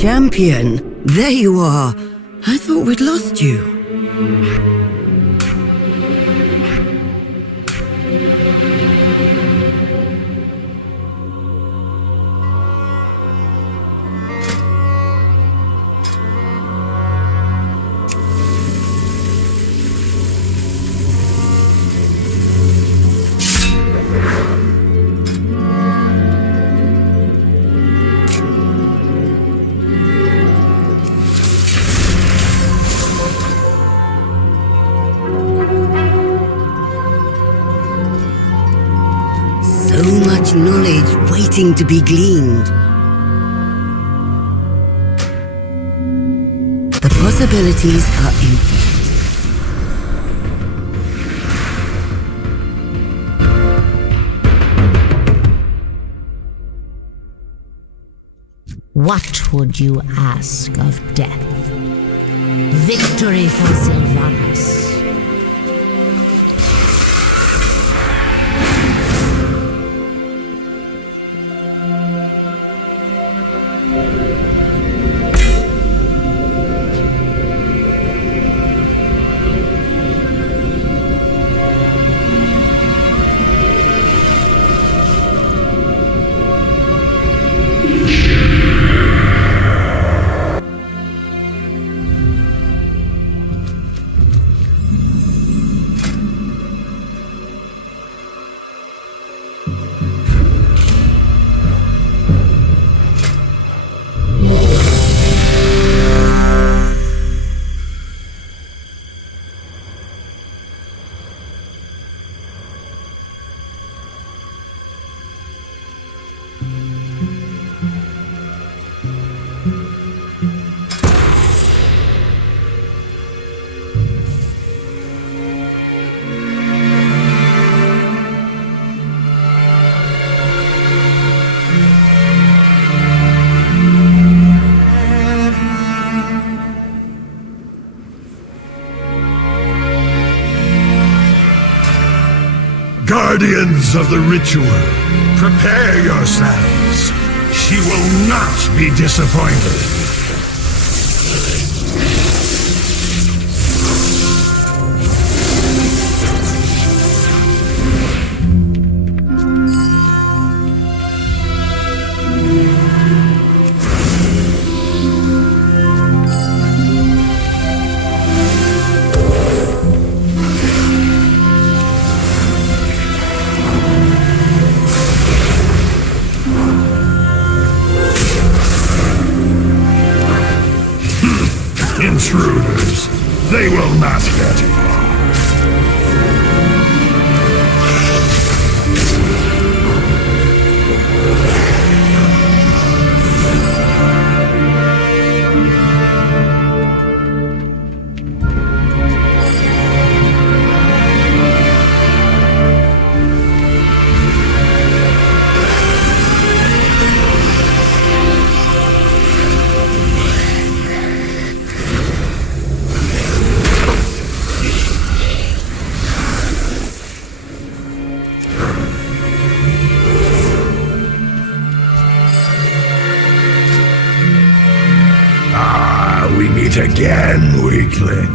Champion, there you are. I thought we'd lost you. So much knowledge waiting to be gleaned. The possibilities are infinite. What would you ask of death? Victory for Sylvanas. Guardians of the ritual, prepare yourselves. She will not be disappointed. Intruders, they will not get far. We meet again, weakling.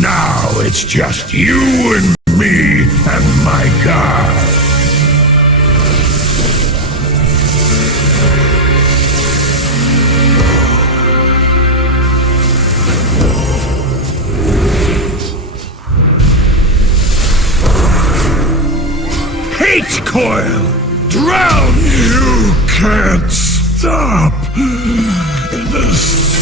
Now it's just you and me and my god. Hate coil! Drown! You can't stop the storm!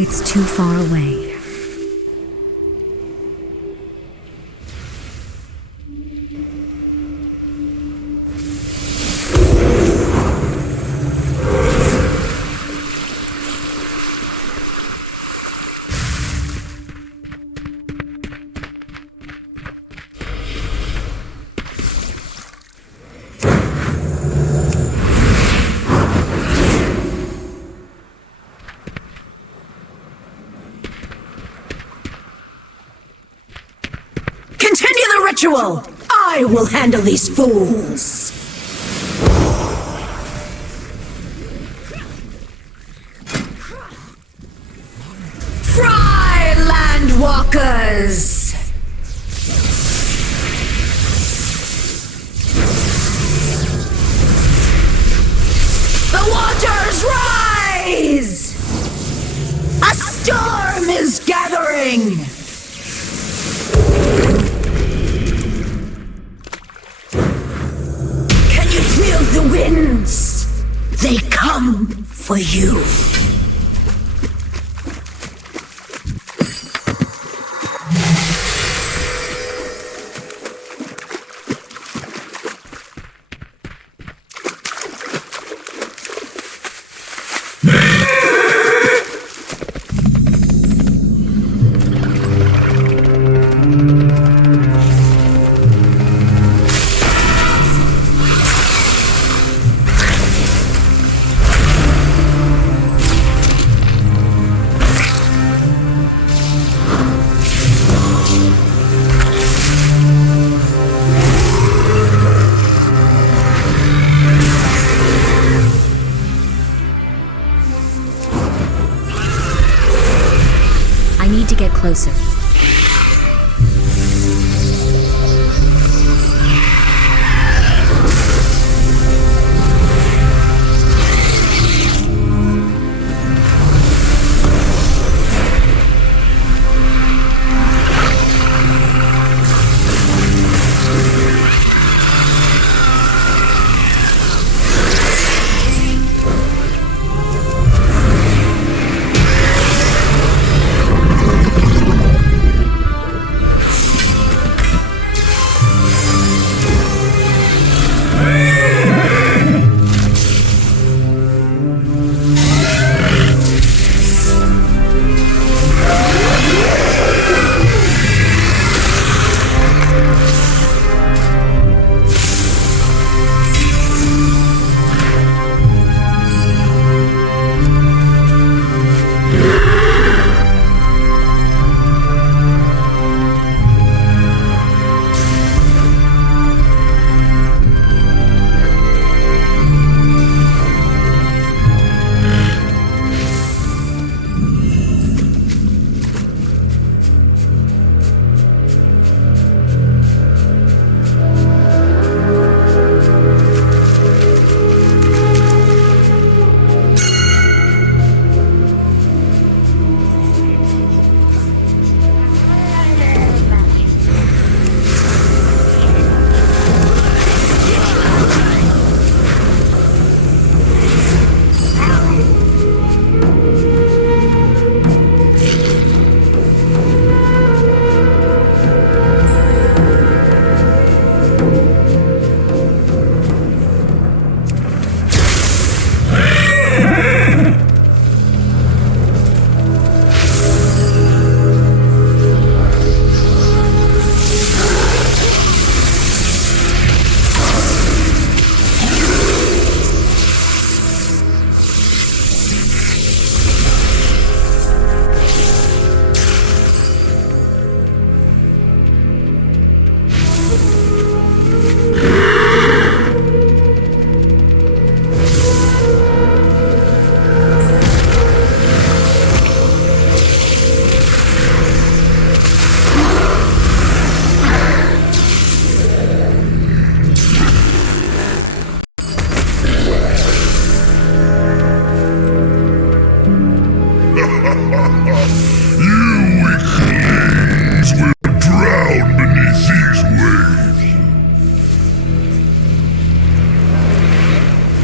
It's too far away. Continue the ritual! I will handle these fools! Fry, landwalkers! The waters rise! A storm is gathering! Feel the winds! They come for you! I need to get closer.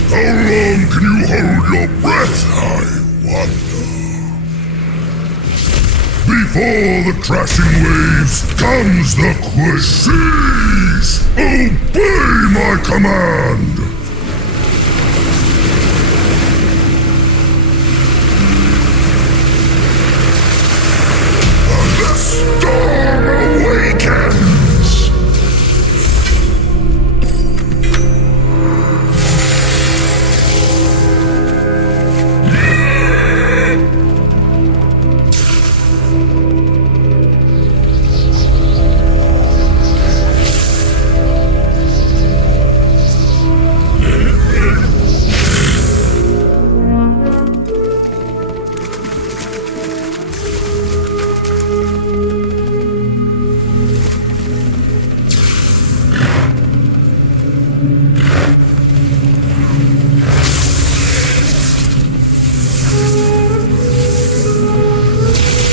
How long can you hold your breath, I wonder? Before the crashing waves comes the quick. Seize! Obey my command! And the storm awakens!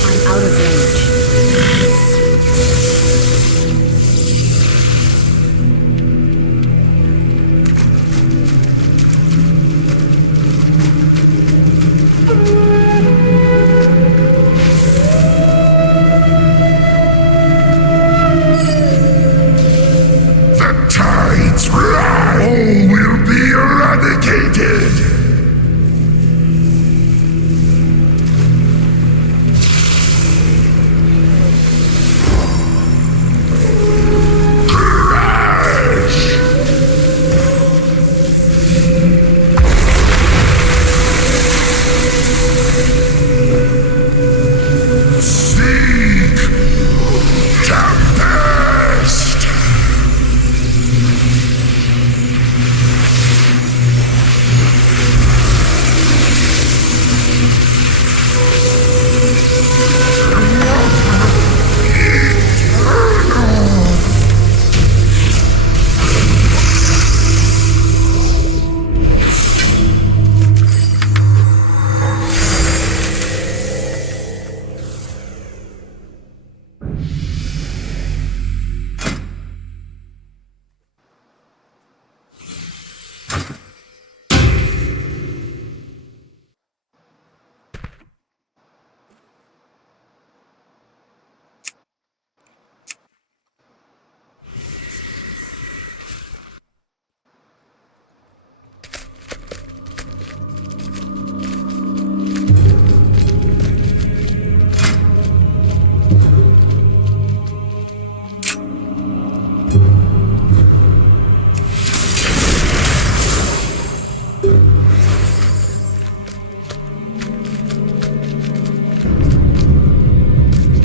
I'm out of range. The tides rise! All will be eradicated! Crash! Seek! Tempest!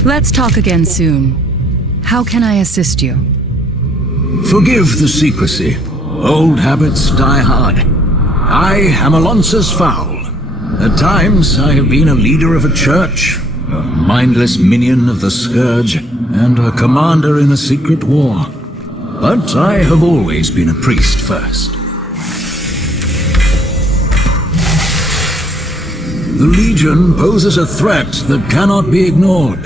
Let's talk again soon. How can I assist you? Forgive the secrecy. Old habits die hard. I am Alonsus Fowl. At times, I have been a leader of a church, a mindless minion of the Scourge, and a commander in a secret war. But I have always been a priest first. The Legion poses a threat that cannot be ignored,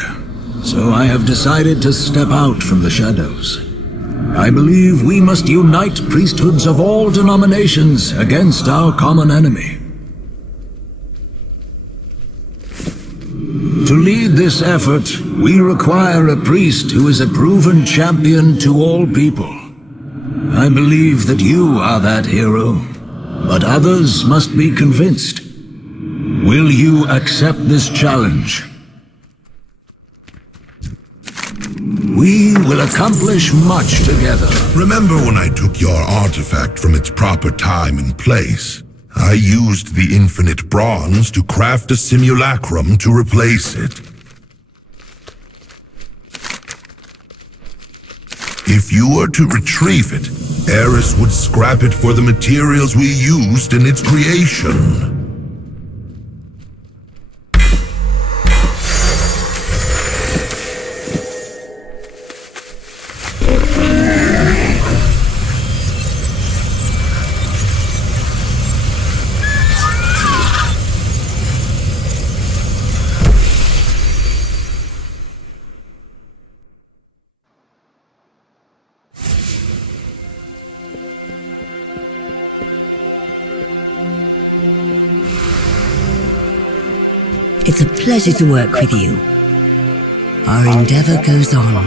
so I have decided to step out from the shadows. I believe we must unite priesthoods of all denominations against our common enemy. To lead this effort, we require a priest who is a proven champion to all people. I believe that you are that hero, but others must be convinced. Will you accept this challenge? We will accomplish much together. Remember when I took your artifact from its proper time and place? I used the infinite bronze to craft a simulacrum to replace it. If you were to retrieve it, Eris would scrap it for the materials we used in its creation. It's a pleasure to work with you. our endeavor goes on.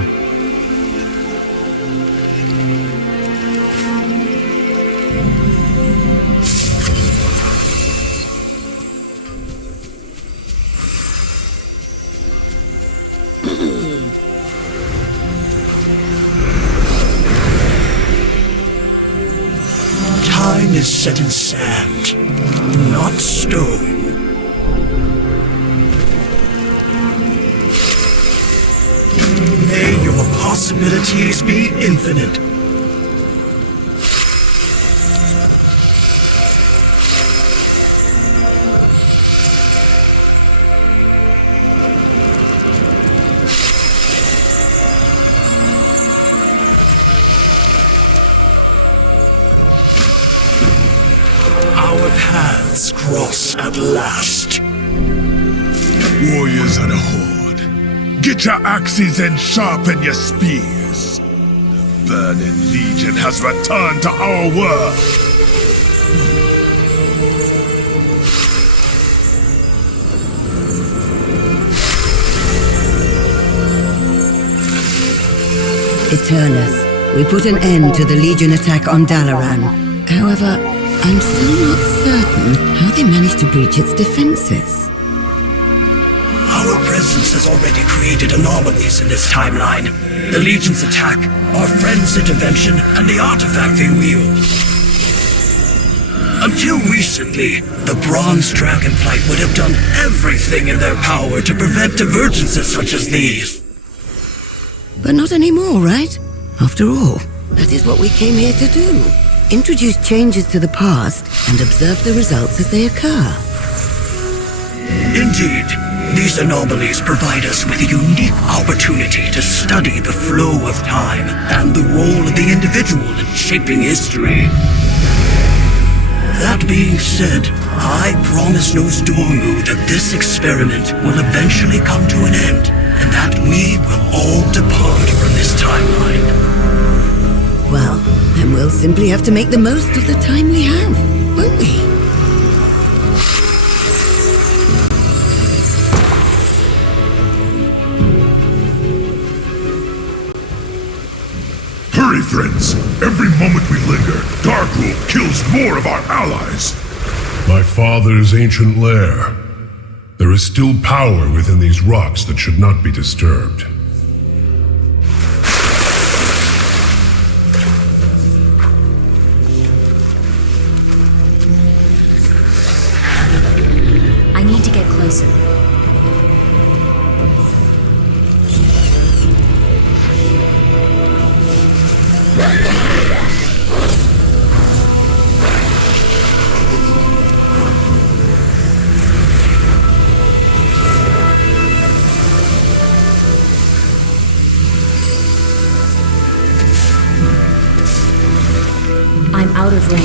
Time is set in sand, not stone. May your possibilities be infinite. Our paths cross at last. Warriors of the Horde, get your axes and sharpen your spears. The Burning Legion has returned to our world. Eternus, we put an end to the Legion attack on Dalaran. However, I'm still not certain how they managed to breach its defenses. Our presence has already created anomalies in this timeline. The Legion's attack, our friend's intervention, and the artifact they wield. Until recently, the Bronze Dragonflight would have done everything in their power to prevent divergences such as these. But not anymore, right? After all, that is what we came here to do. Introduce changes to the past and observe the results as they occur. Indeed, these anomalies provide us with a unique opportunity to study the flow of time and the role of the individual in shaping history. That being said, I promise Nosdormu that this experiment will eventually come to an end, and that we will all depart from this timeline. Well, then we'll simply have to make the most of the time we have, won't we? Hurry, friends! Every moment we linger, Darkroot kills more of our allies! My father's ancient lair. There is still power within these rocks that should not be disturbed. I need to get closer. I'm out of range.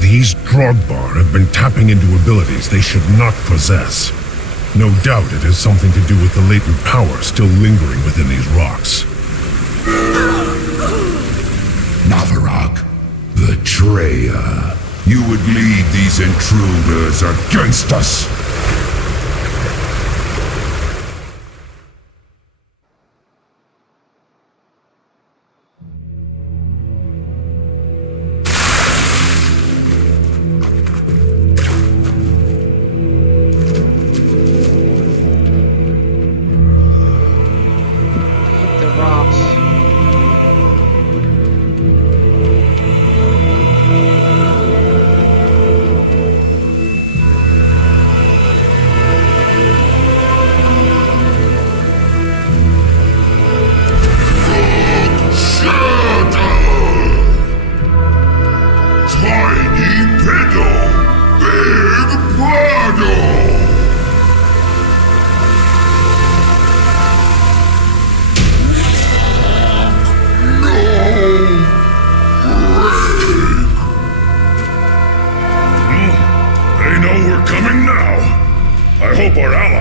These Drogbar have been tapping into abilities they should not possess. No doubt it has something to do with the latent power still lingering within these rocks. Navarok, betrayer. You would lead these intruders against us!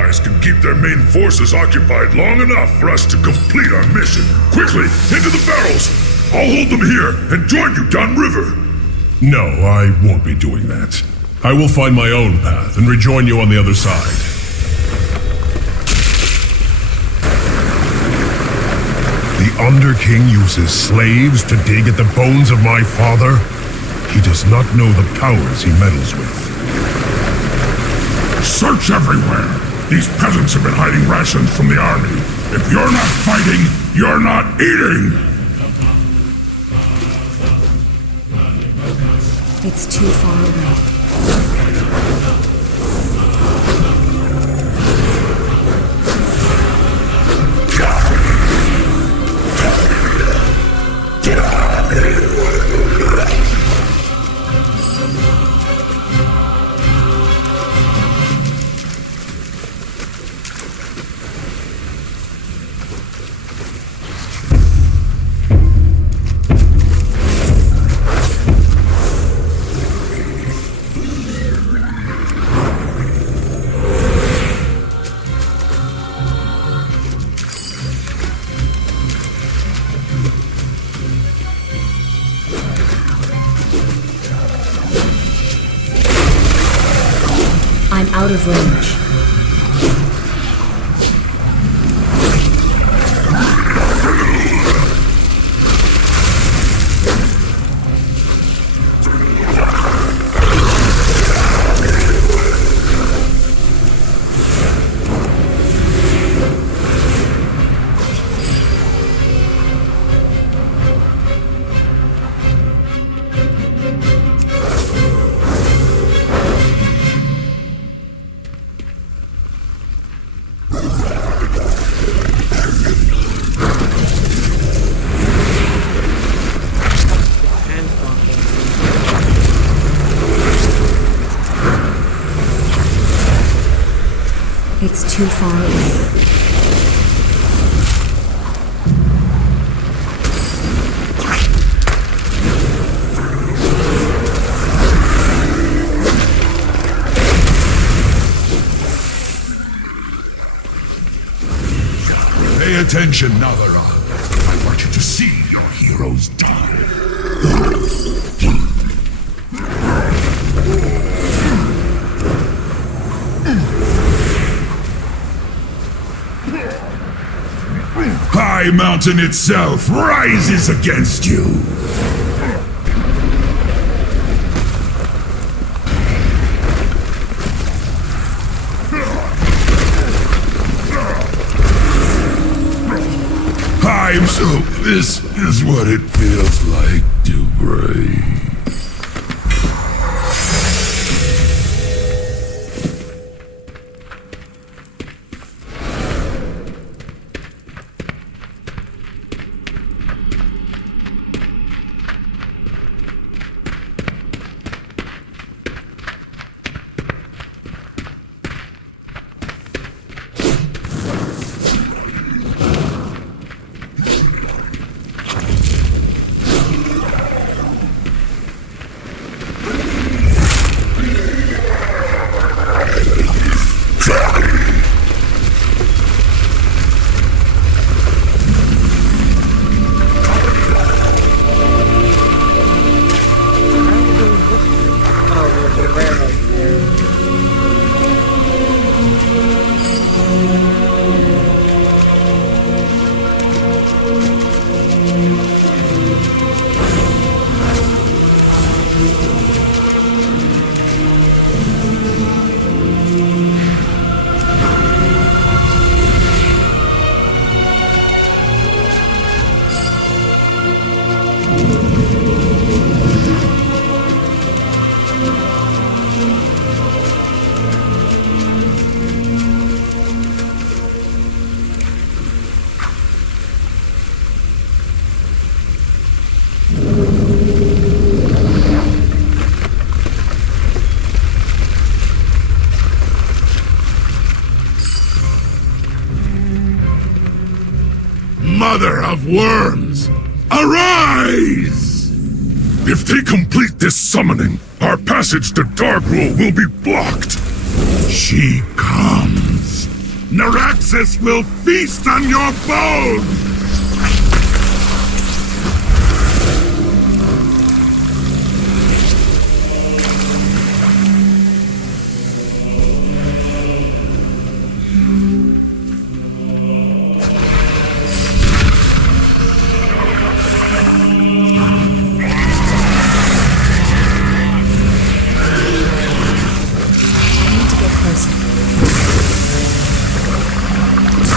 allies can keep their main forces occupied long enough for us to complete our mission. Quickly, into the barrels! I'll hold them here and join you downriver. No, I won't be doing that. I will find my own path and rejoin you on the other side. The Underking uses slaves to dig at the bones of my father? He does not know the powers he meddles with. Search everywhere! These peasants have been hiding rations from the army. If you're not fighting, you're not eating! It's too far away. I'm out of range. It's too far away. Pay attention, Nathara. I want you to see your heroes die. High Mountain itself rises against you! So this is what it feels like to break. Mother of worms, arise! If they complete this summoning, our passage to Darkrule will be blocked. She comes. Naraxis will feast on your bones!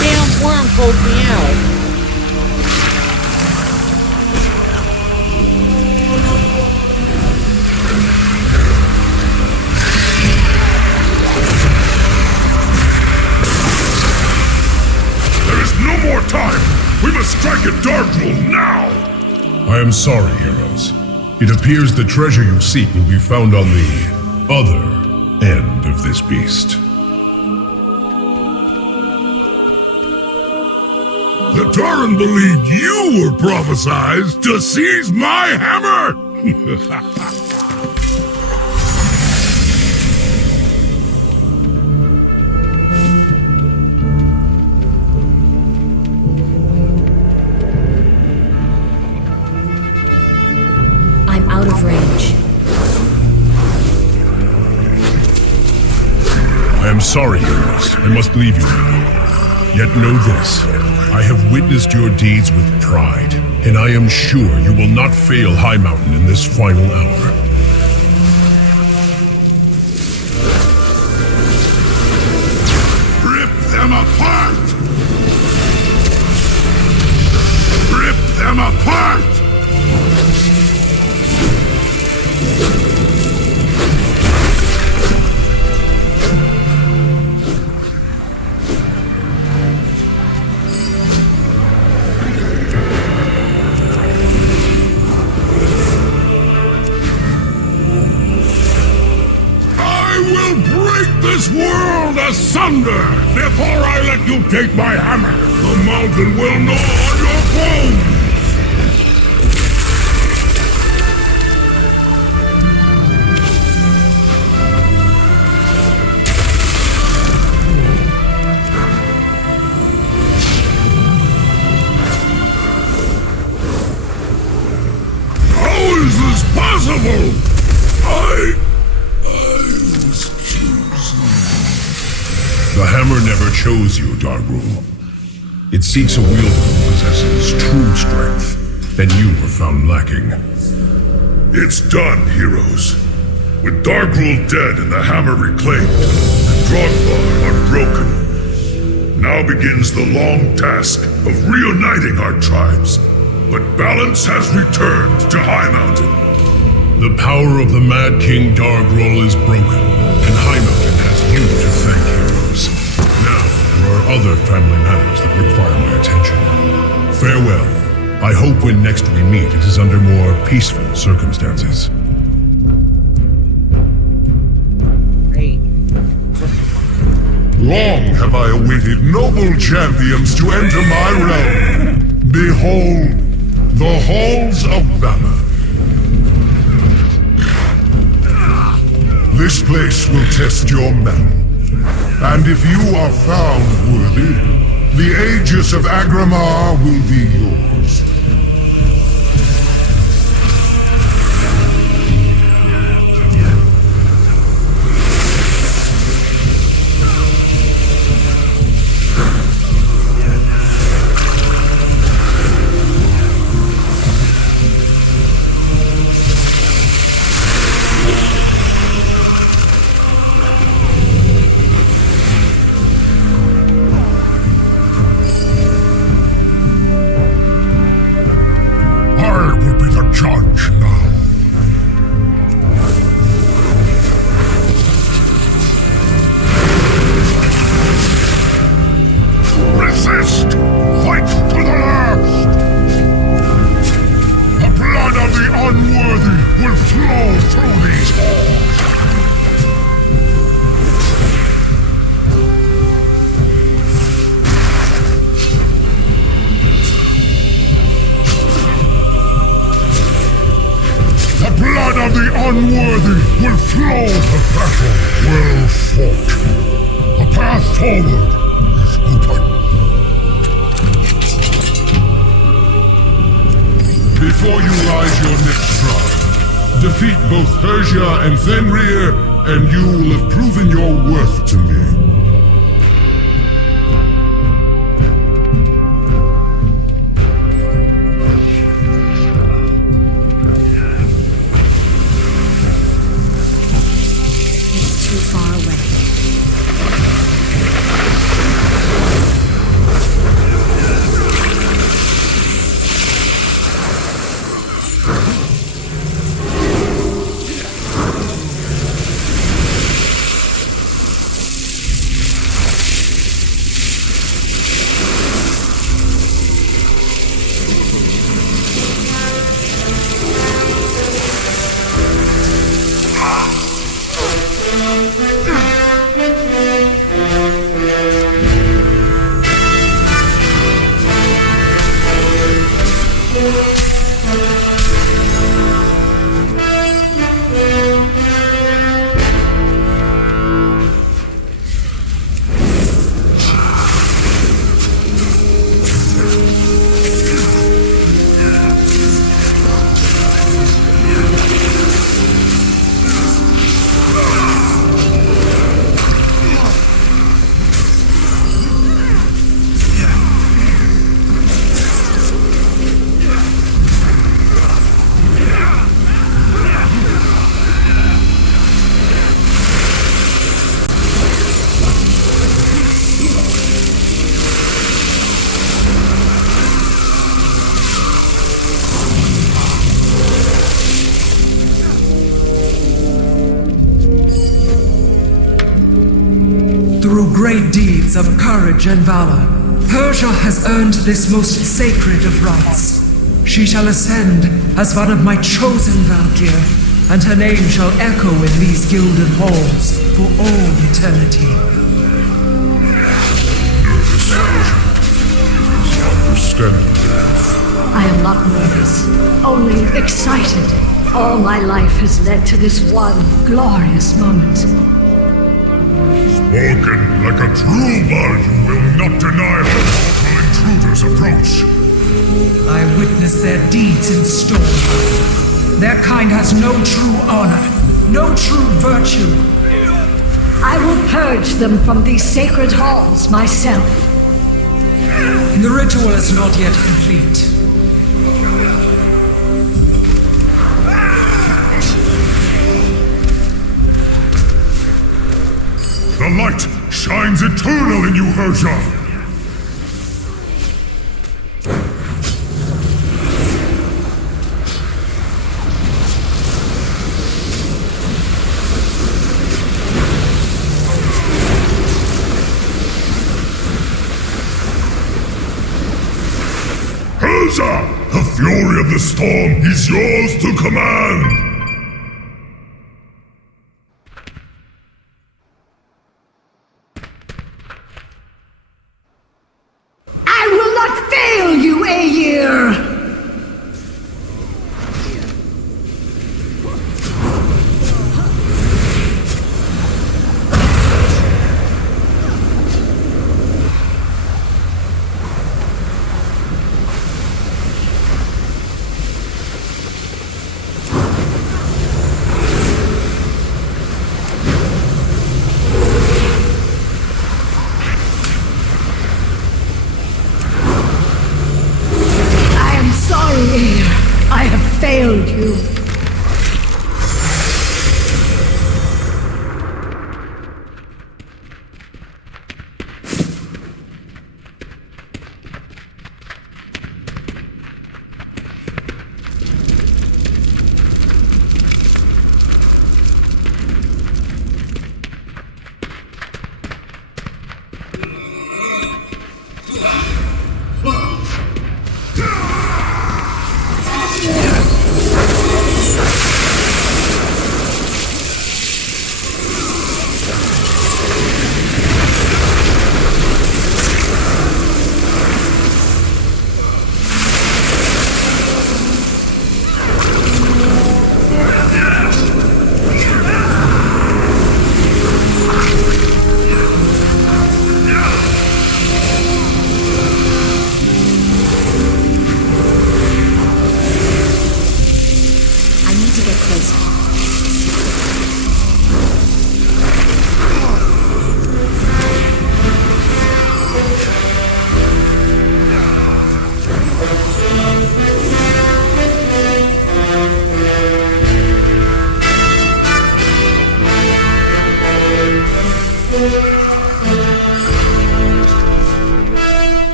Damn worm pulled me out. There is no more time! We must strike at Darkrool now! I am sorry, heroes. It appears the treasure you seek will be found on the other end of this beast. The Tauren believed you were prophesized to seize my hammer! I'm out of range. I am sorry, heroes. I must leave you now. Yet know this. I have witnessed your deeds with pride, and I am sure you will not fail High Mountain in this final hour. Rip them apart! Rip them apart! This world asunder before I let you take my hammer. The mountain will gnaw on your bones. How is this possible? The hammer never chose you, Darkrool. It seeks a wielder who possesses true strength, and you were found lacking. It's done, heroes. With Darkrool dead and the hammer reclaimed, and Drogbar unbroken, now begins the long task of reuniting our tribes. But balance has returned to High Mountain. The power of the Mad King Darkrool is broken, and High Mountain has you to thank, heroes. Now, there are other family matters that require my attention. Farewell. I hope when next we meet it is under more peaceful circumstances. Great. Long have I awaited noble champions to enter my realm. Behold, the Halls of Valor. This place will test your mettle. And if you are found worthy, the Aegis of Agramar will be yours. Unworthy will flow to battle well fought. A path forward Before you lies your next trial. Defeat both Persia and Fenrir, and you will have proven your worth to me. It's too far away. Through great deeds of courage and valor, Persia has earned this most sacred of rights. She shall ascend as one of my chosen Valkyr, and her name shall echo in these gilded halls for all eternity. I am not nervous, only excited. All my life has led to this one glorious moment. Spoken like a true Bard, you will not deny when mortal intruders approach. I witness their deeds in storm. Their kind has no true honor, no true virtue. I will purge them from these sacred halls myself. The ritual is not yet complete. The light shines eternal in you, Persia. Persia, the fury of the storm is yours to command. I will not fail you, Aegir! I have failed you.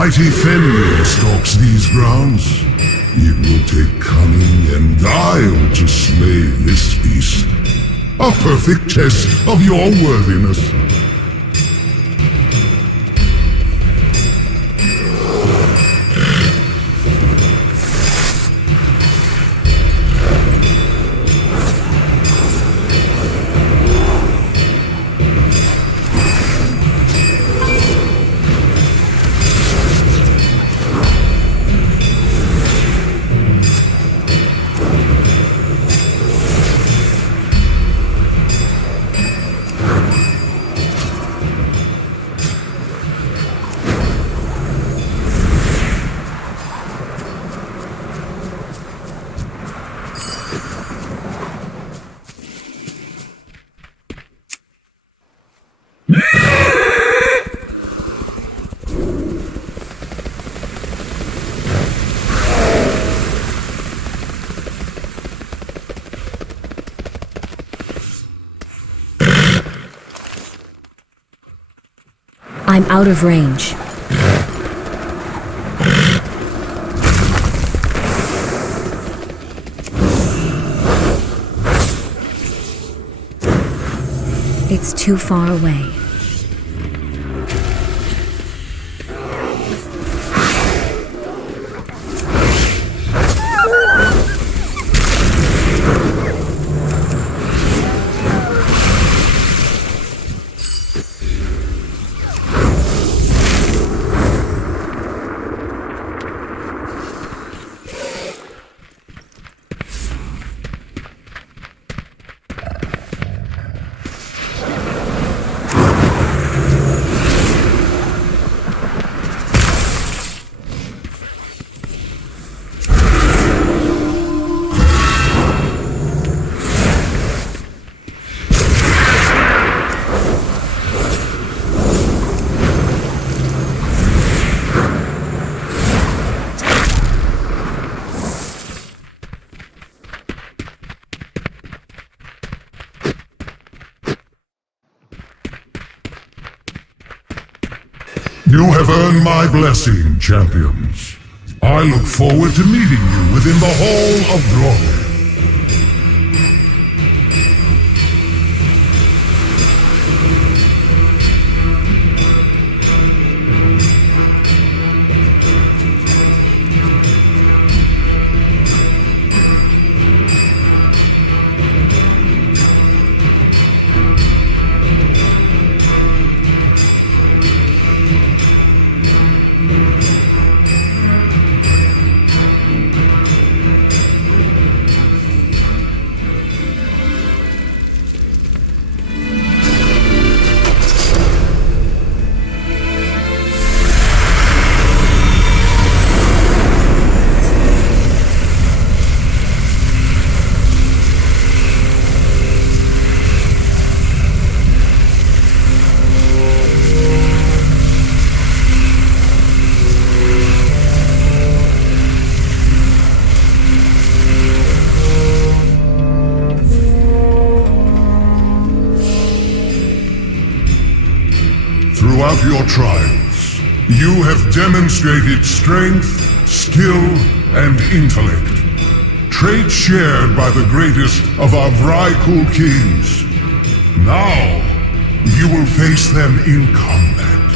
mighty Fenrir stalks these grounds. It will take cunning and guile to slay this beast. A perfect test of your worthiness. I'm out of range. It's too far away. You have earned my blessing, champions. I look forward to meeting you within the Hall of Glory. Throughout your trials, you have demonstrated strength, skill, and intellect. Traits shared by the greatest of our Vrykul kings. Now, you will face them in combat.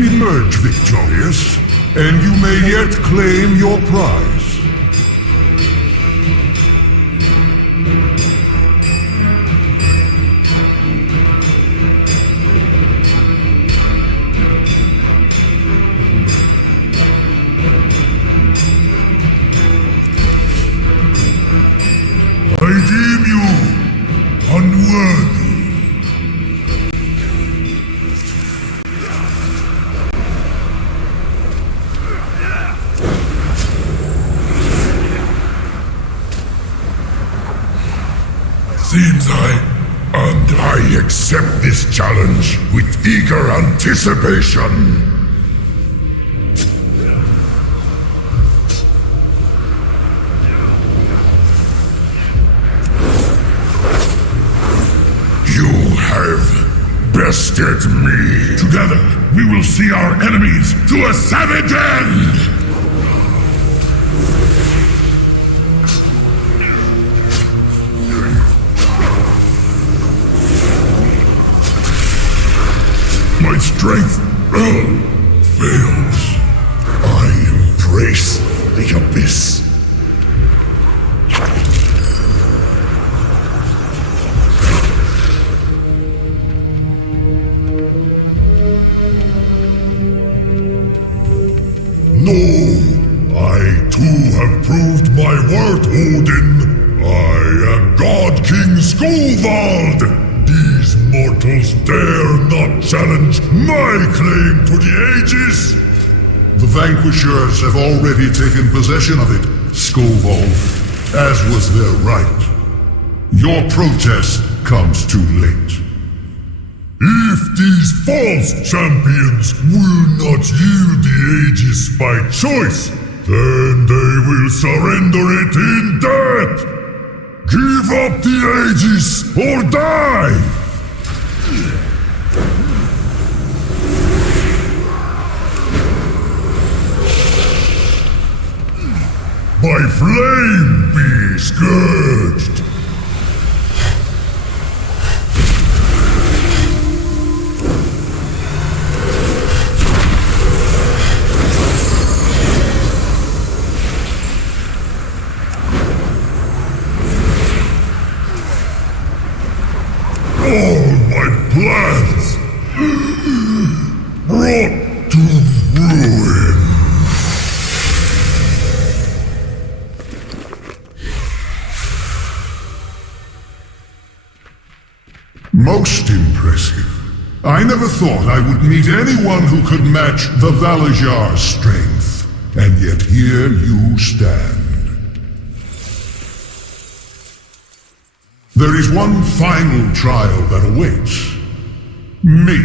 Emerge victorious, and you may yet claim your prize. I deem you unworthy. Seems I accept this challenge with eager anticipation. best at me. Together, we will see our enemies to a savage end! My strength fails. I embrace the abyss. No, I too have proved my worth, Odin. I am God King Skovald. These mortals dare not challenge my claim to the ages! The Vanquishers have already taken possession of it, Skovald, as was their right. Your protest comes too late. If these false champions will not yield the ages by choice, then they will surrender it in death! Give up the ages or die! By flame be scourged! All my plans brought to ruin. Most impressive. I never thought I would meet anyone who could match the Valajar's strength. And yet here you stand. There is one final trial that awaits. Me.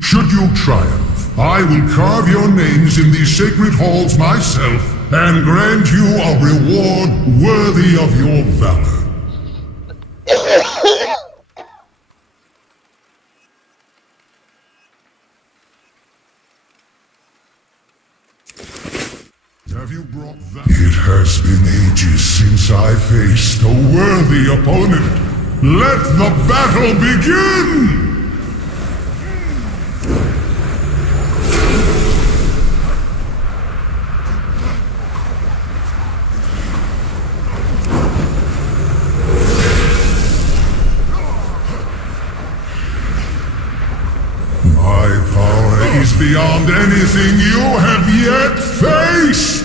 Should you triumph, I will carve your names in these sacred halls myself and grant you a reward worthy of your valor. Have you brought that? It has been ages since I faced a worthy opponent. Let the battle begin! My power is beyond anything you have yet faced!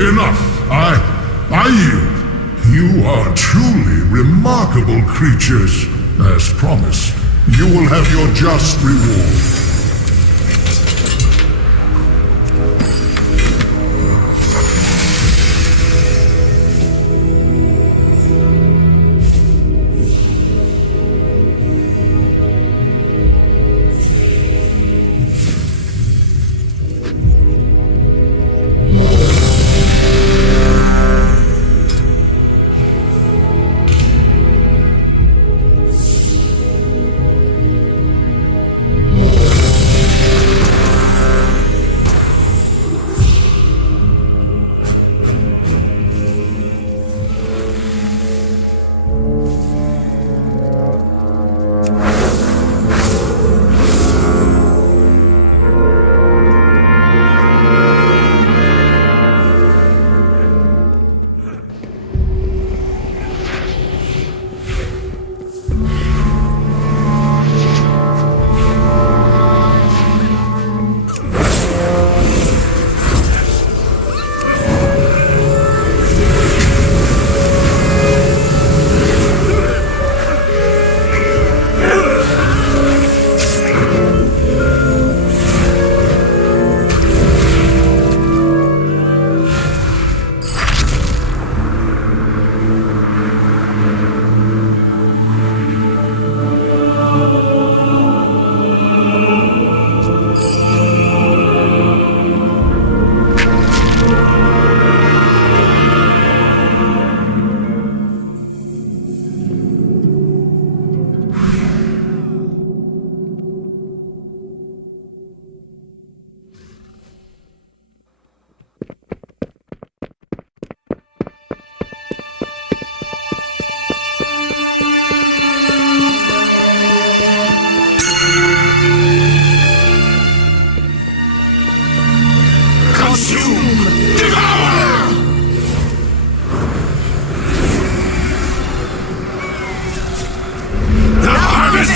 Enough! I yield. You are truly remarkable creatures. As promised, you will have your just reward.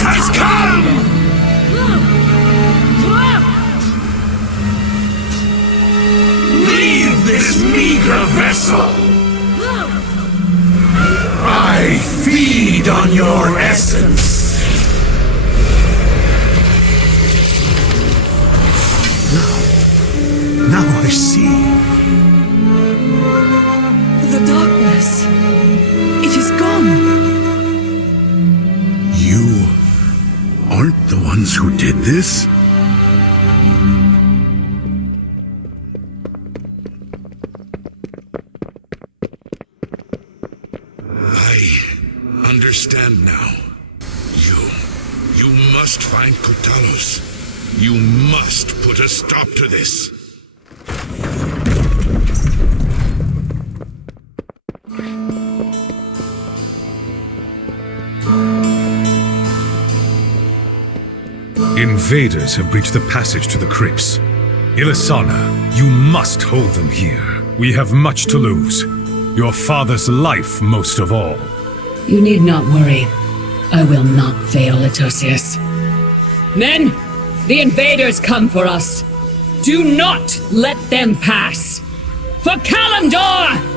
has come! Leave this meager vessel! I feed on your essence! Now I see. The darkness. It is gone. You aren't the ones who did this? I understand now. You must find Kotalos. You must put a stop to this. Invaders have breached the passage to the crypts. Ilisana, you must hold them here. We have much to lose. Your father's life most of all. You need not worry. I will not fail, Etosius. Men, the invaders come for us. Do not let them pass. For Kalimdor!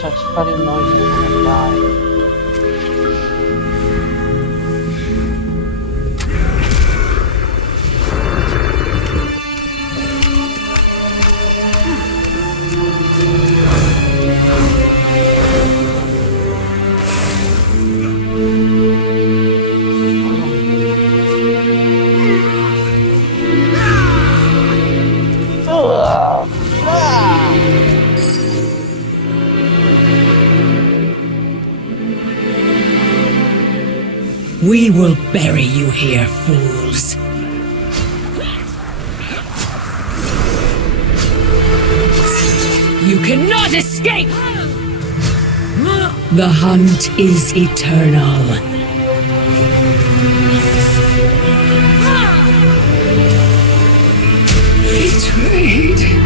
Such funny noises and die. We will bury you here, fools. You cannot escape! The hunt is eternal. Betrayed.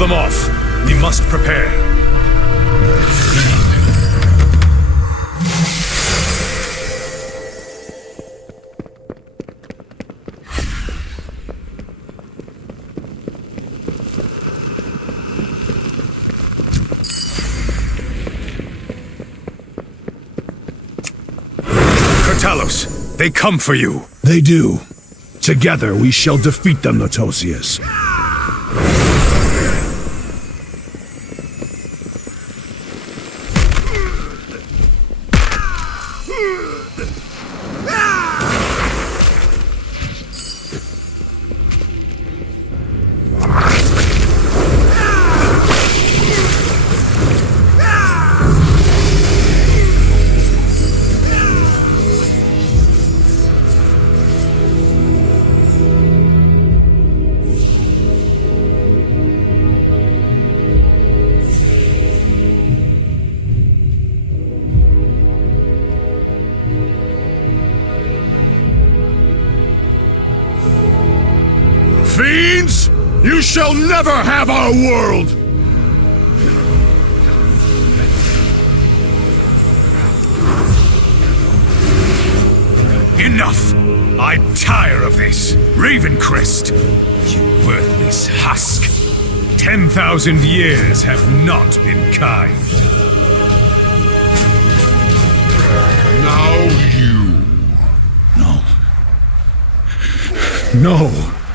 them off. We must prepare. Talos, they come for you. They do. Together we shall defeat them, Lotosius. Fiends! You shall never have our world! Enough! I tire of this! Ravencrest! You worthless husk! 10,000 years have not been kind. Now you... No,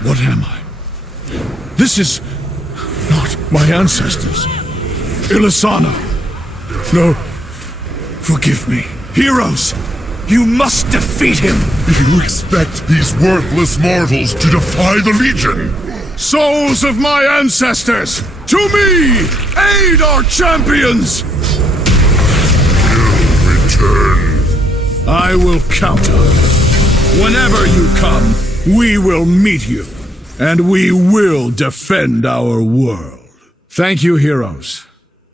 what am I? This is not my ancestors. Ilisana. No, forgive me. Heroes, you must defeat him. You expect these worthless mortals to defy the Legion? Souls of my ancestors, to me, aid our champions. You'll return. I will count on it. Whenever you come, we will meet you, and we will defend our world. Thank you, heroes.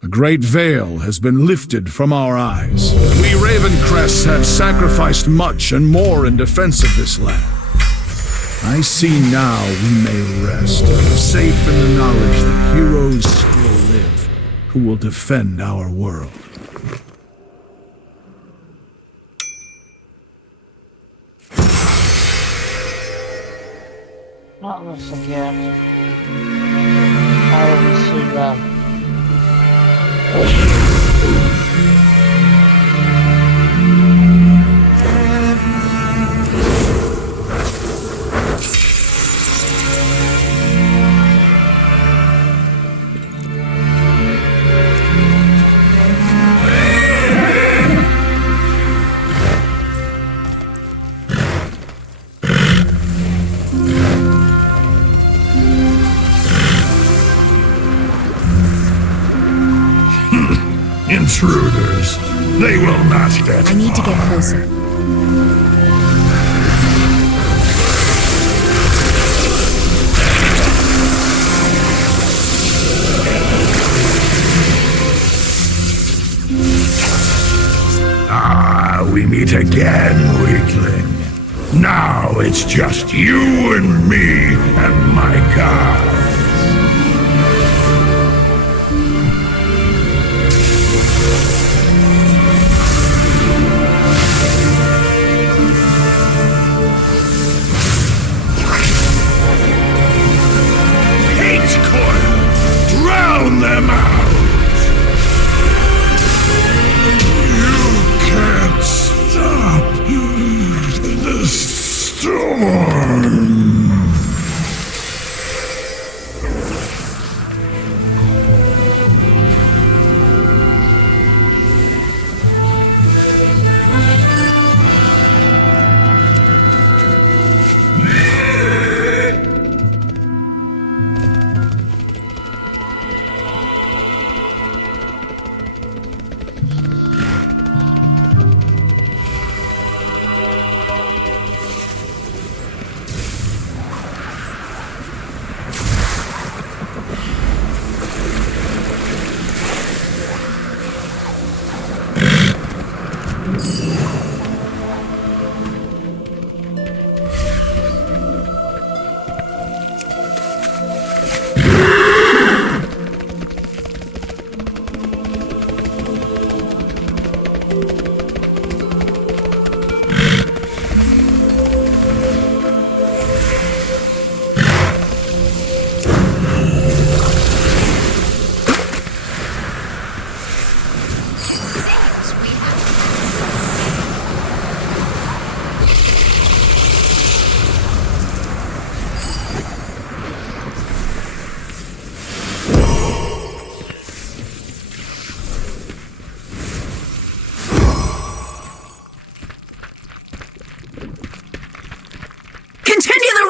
A great veil has been lifted from our eyes. We Ravencrests have sacrificed much and more in defense of this land. I see now we may rest, safe in the knowledge that heroes still live who will defend our world. Not this again. I want to see them. Intruders. They will not get I need to get closer. Ah, we meet again, weakling. Now it's just you and me and my god. Drown them out! You can't stop the storm!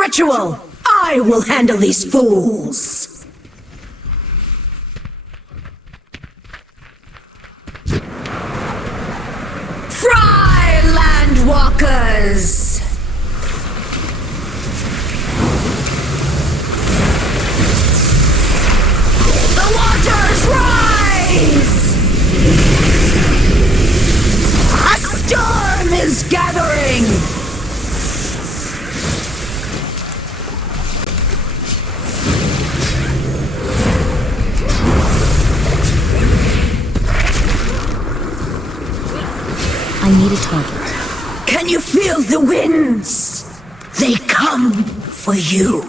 ritual! I will handle these fools! Fry, landwalkers! The waters rise! A storm is gathering! I need a target. Can you feel the winds? They come for you.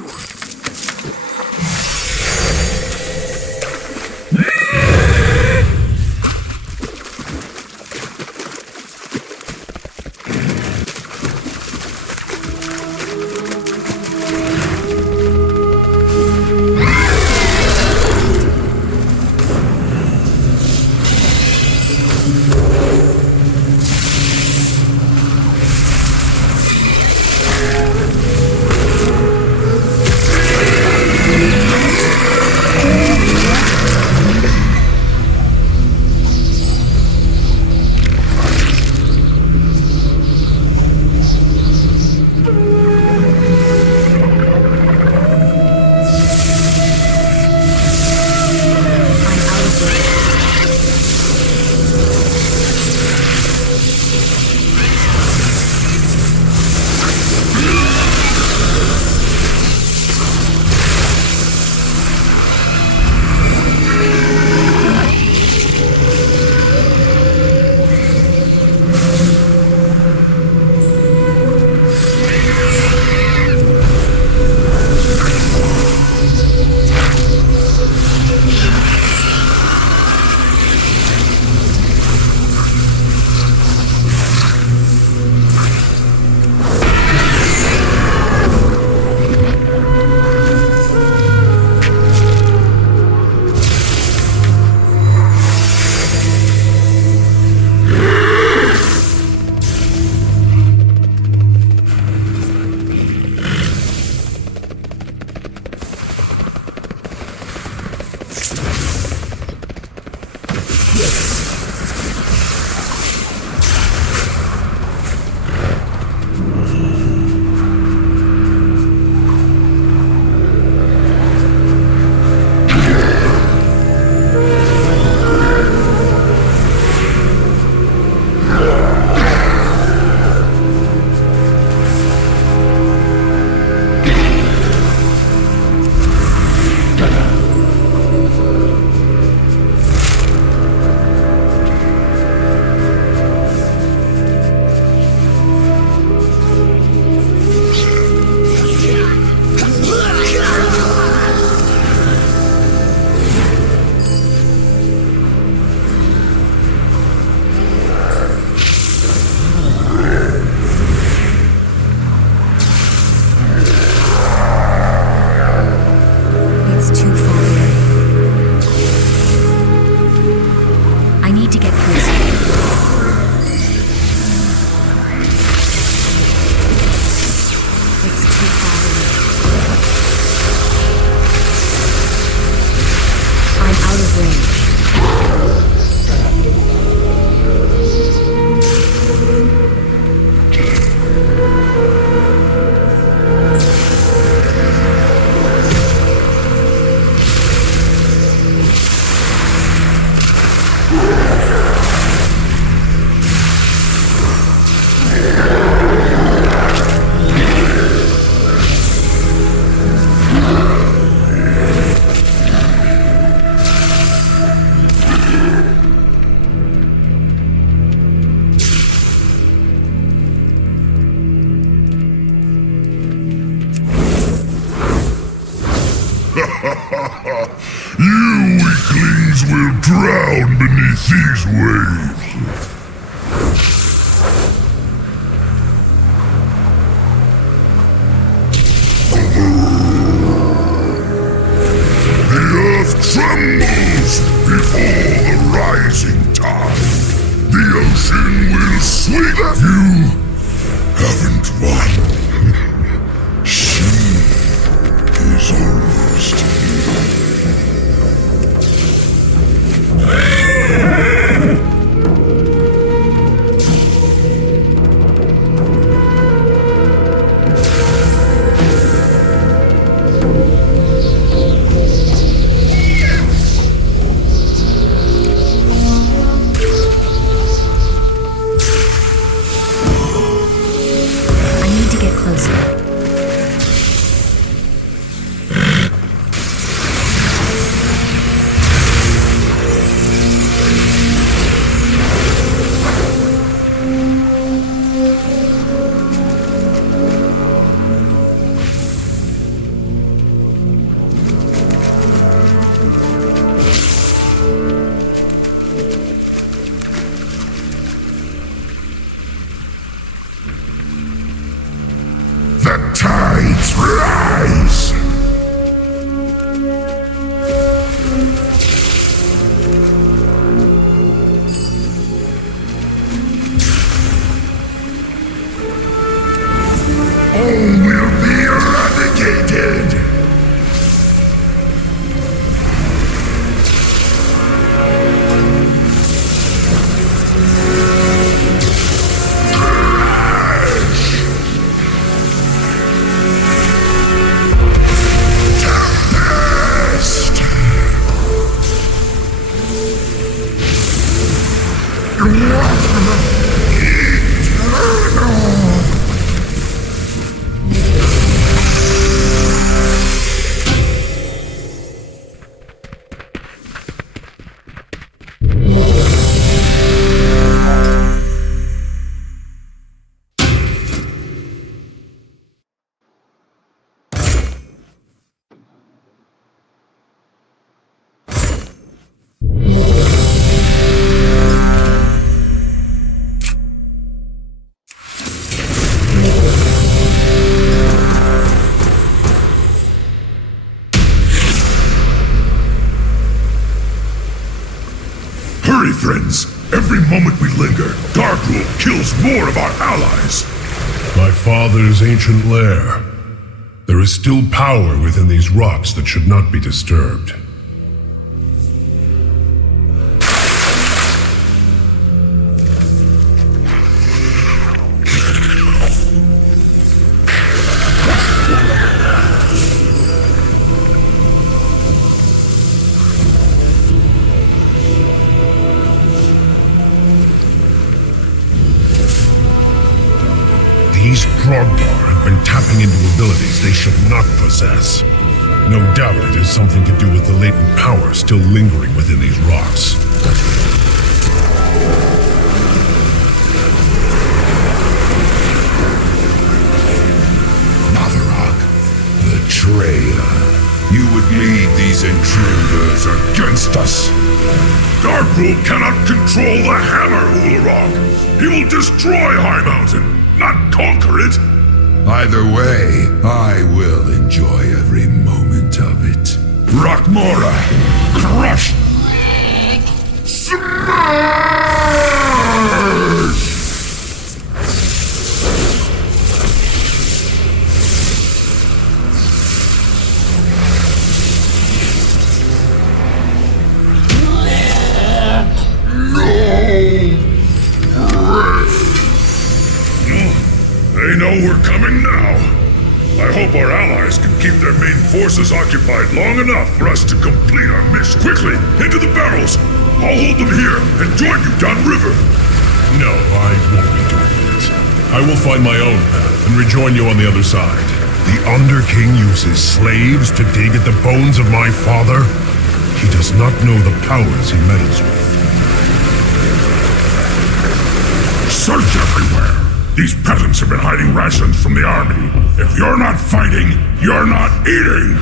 You weaklings will drown beneath these waves. The earth trembles before the rising tide. The ocean will sweep. You haven't won. She closer. The tides rise! All will be eradicated! Hurry, friends! Every moment we linger, Darkrul kills more of our allies! My father's ancient lair. There is still power within these rocks that should not be disturbed. These Krogdar have been tapping into abilities they should not possess. No doubt it has something to do with the latent power still lingering within these rocks. Motherhawk, betrayer. You would lead these intruders against us. Darkrul cannot control the hammer, Ulrog! He will destroy High Mountain, not conquer it! Either way, I will enjoy every moment of it. Rokmora! Crush! Smash! They know we're coming now. I hope our allies can keep their main forces occupied long enough for us to complete our mission. Quickly, into the barrels! I'll hold them here and join you downriver. No, I won't be doing it. I will find my own path and rejoin you on the other side. The Underking uses slaves to dig at the bones of my father? He does not know the powers he meddles with. Search everywhere! These peasants have been hiding rations from the army. If you're not fighting, you're not eating!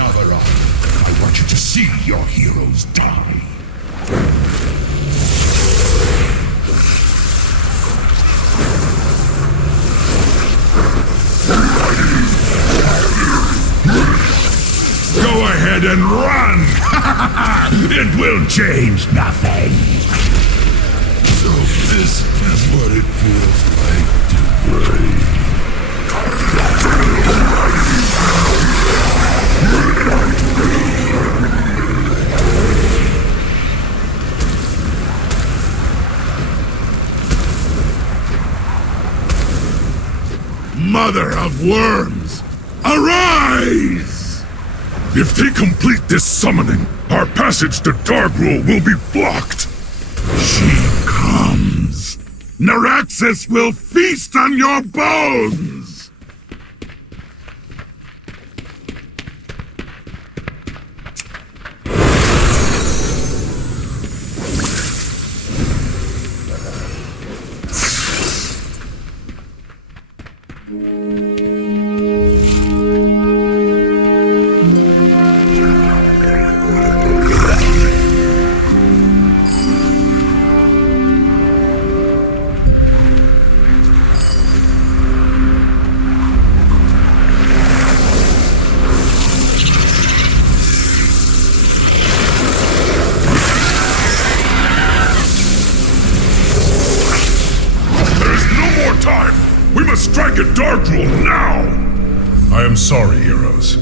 Navaroth, I want you to see your heroes die. Go ahead and run! It will change nothing. So this is what it feels like to pray. Mother of worms, arise! If they complete this summoning, our passage to Dargrul will be blocked. She comes. Naraxis will feast on your bones! Strike at Dargrul now! I am sorry, heroes.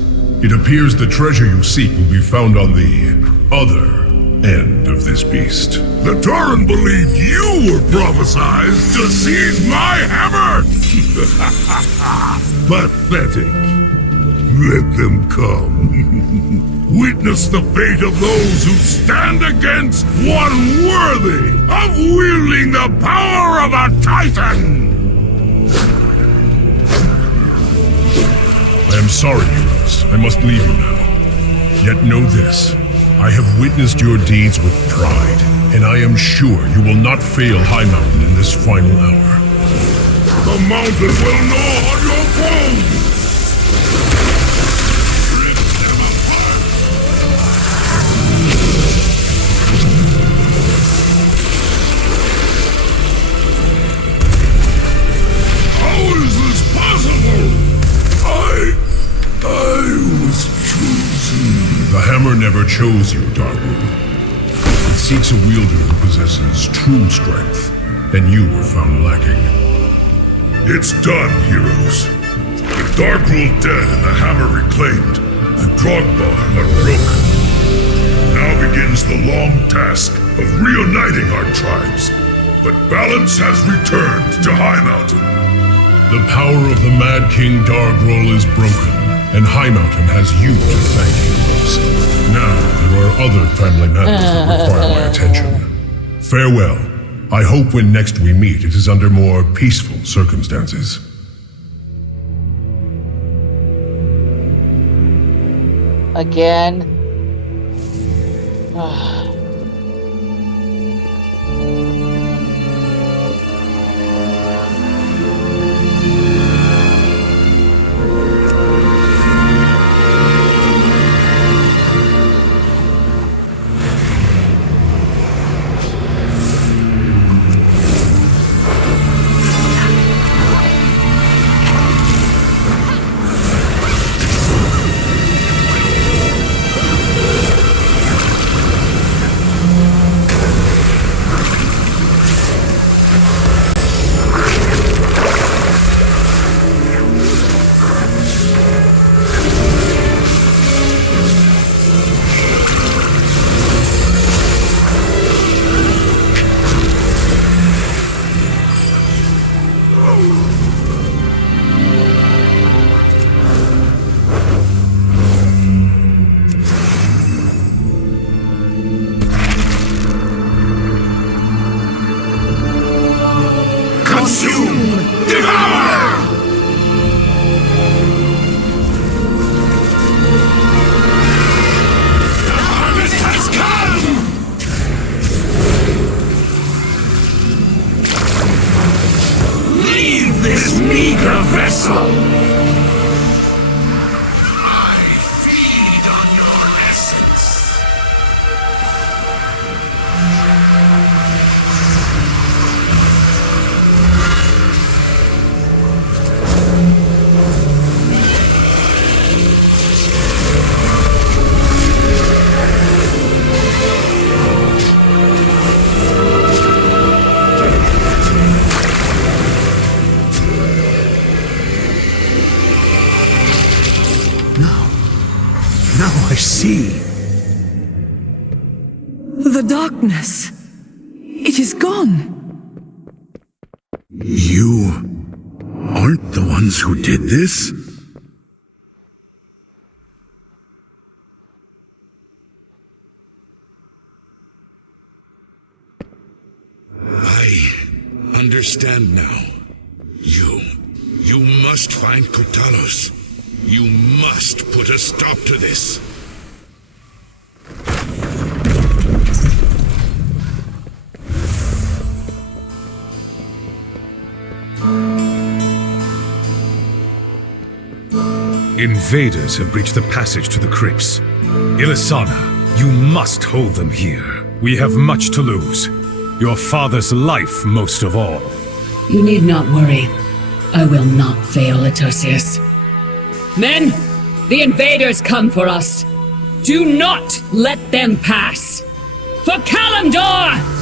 It appears the treasure you seek will be found on the other end of this beast. The Tauren believed you were prophesized to seize my hammer! Pathetic. Let them come. Witness the fate of those who stand against one worthy of wielding the power of a Titan! I am sorry, heroes. I must leave you now. Yet know this. I have witnessed your deeds with pride, and I am sure you will not fail High Mountain in this final hour. The mountain will gnaw on your bones! Rip them apart! How is this possible? I was chosen. The hammer never chose you, Dargrul. It seeks a wielder who possesses true strength, and you were found lacking. It's done, heroes. With Dargrul dead and the hammer reclaimed, the Drogba unbroken. Now begins the long task of reuniting our tribes. But balance has returned to High Mountain. The power of the Mad King Dargrul is broken, and High Mountain has you to thank, heroes. Now there are other family matters that require my attention. Farewell. I hope when next we meet it is under more peaceful circumstances. Again. meager vessel. I feed The darkness. It is gone. You aren't the ones who did this? I understand now. You must find Kotalos. You must put a stop to this. Invaders have breached the passage to the crypts. Ilisana, you must hold them here. We have much to lose. Your father's life most of all. You need not worry. I will not fail, Etosius. Men, the invaders come for us. Do not let them pass. For Kalimdor!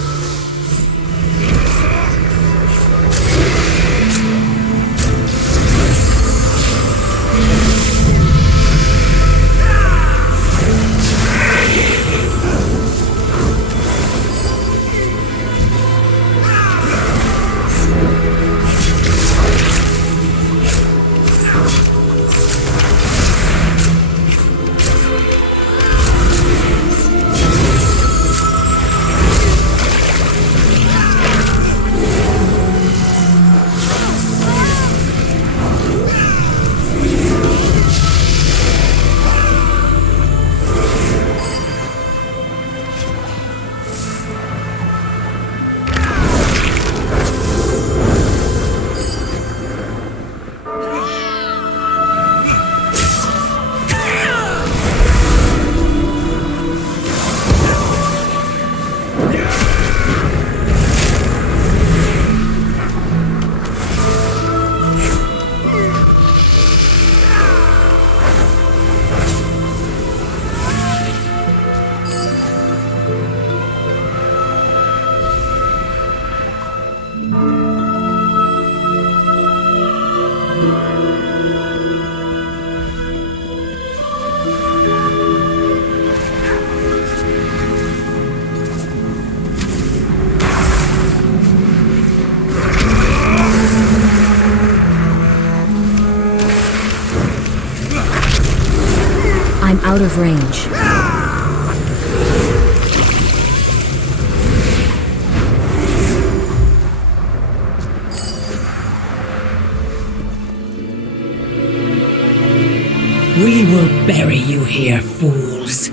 I'm out of range. We will bury you here, fools.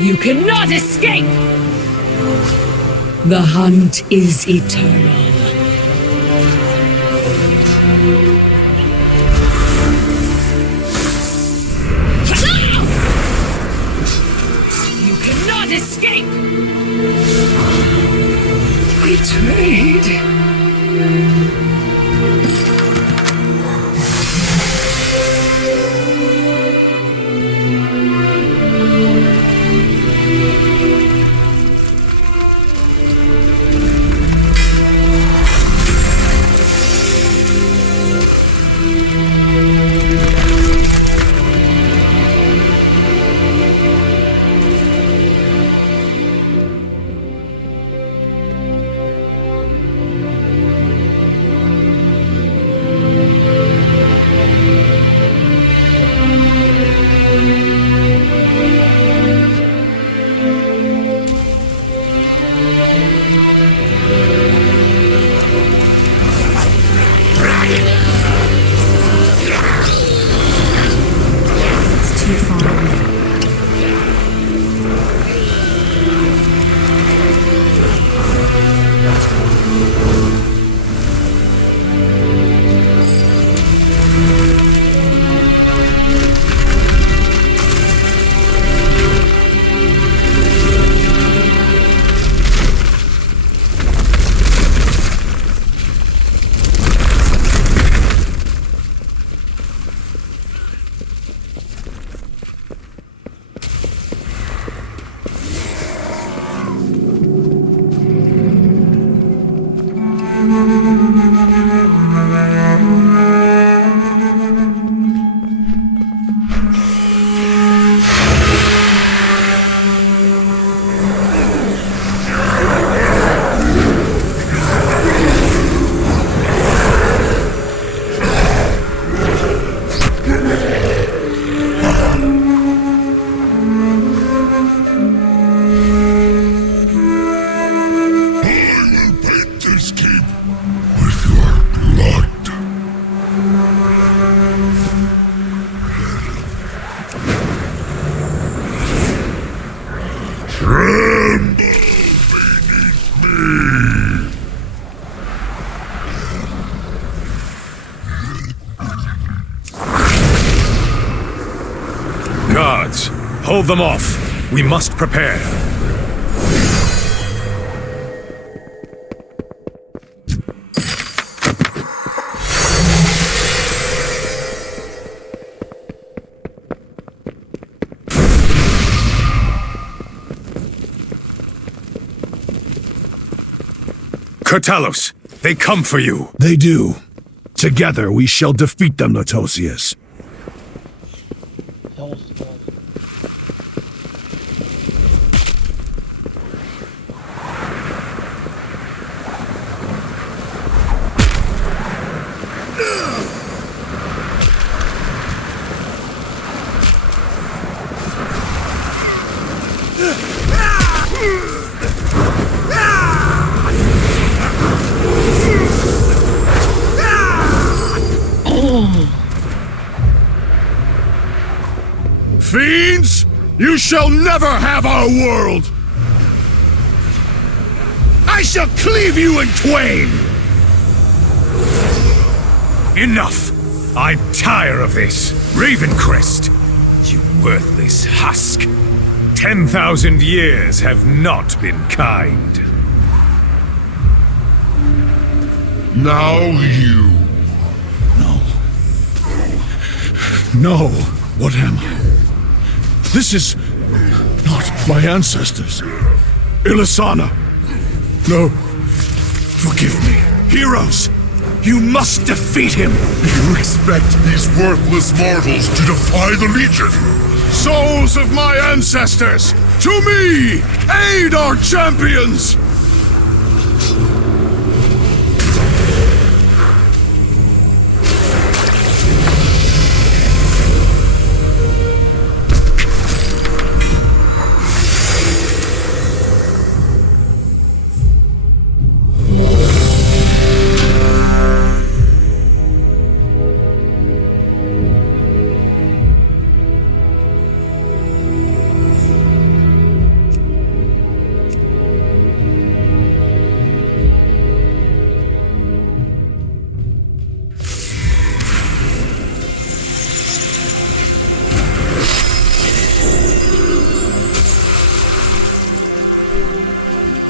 You cannot escape! The hunt is eternal. You cannot escape! Betrayed! guards. Hold them off. We must prepare. Kurtalos, they come for you. They do. Together we shall defeat them, Latosius. Fiends! You shall never have our world! I shall cleave you in twain! Enough! I tire of this! Ravencrest! You worthless husk! 10,000 years have not been kind. Now you. No, what am I? This is not my ancestors. Ilisana! No. Forgive me. Heroes! You must defeat him! You expect these worthless mortals to defy the Legion? Souls of my ancestors! To me! Aid our champions!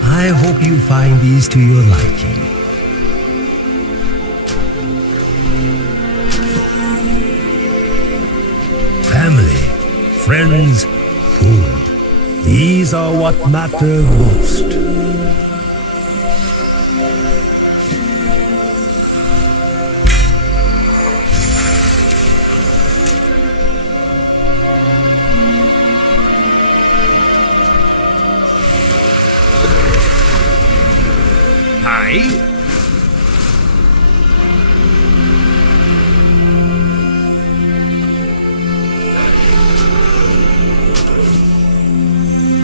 I hope you find these to your liking. Family, friends, food. These are what matter most.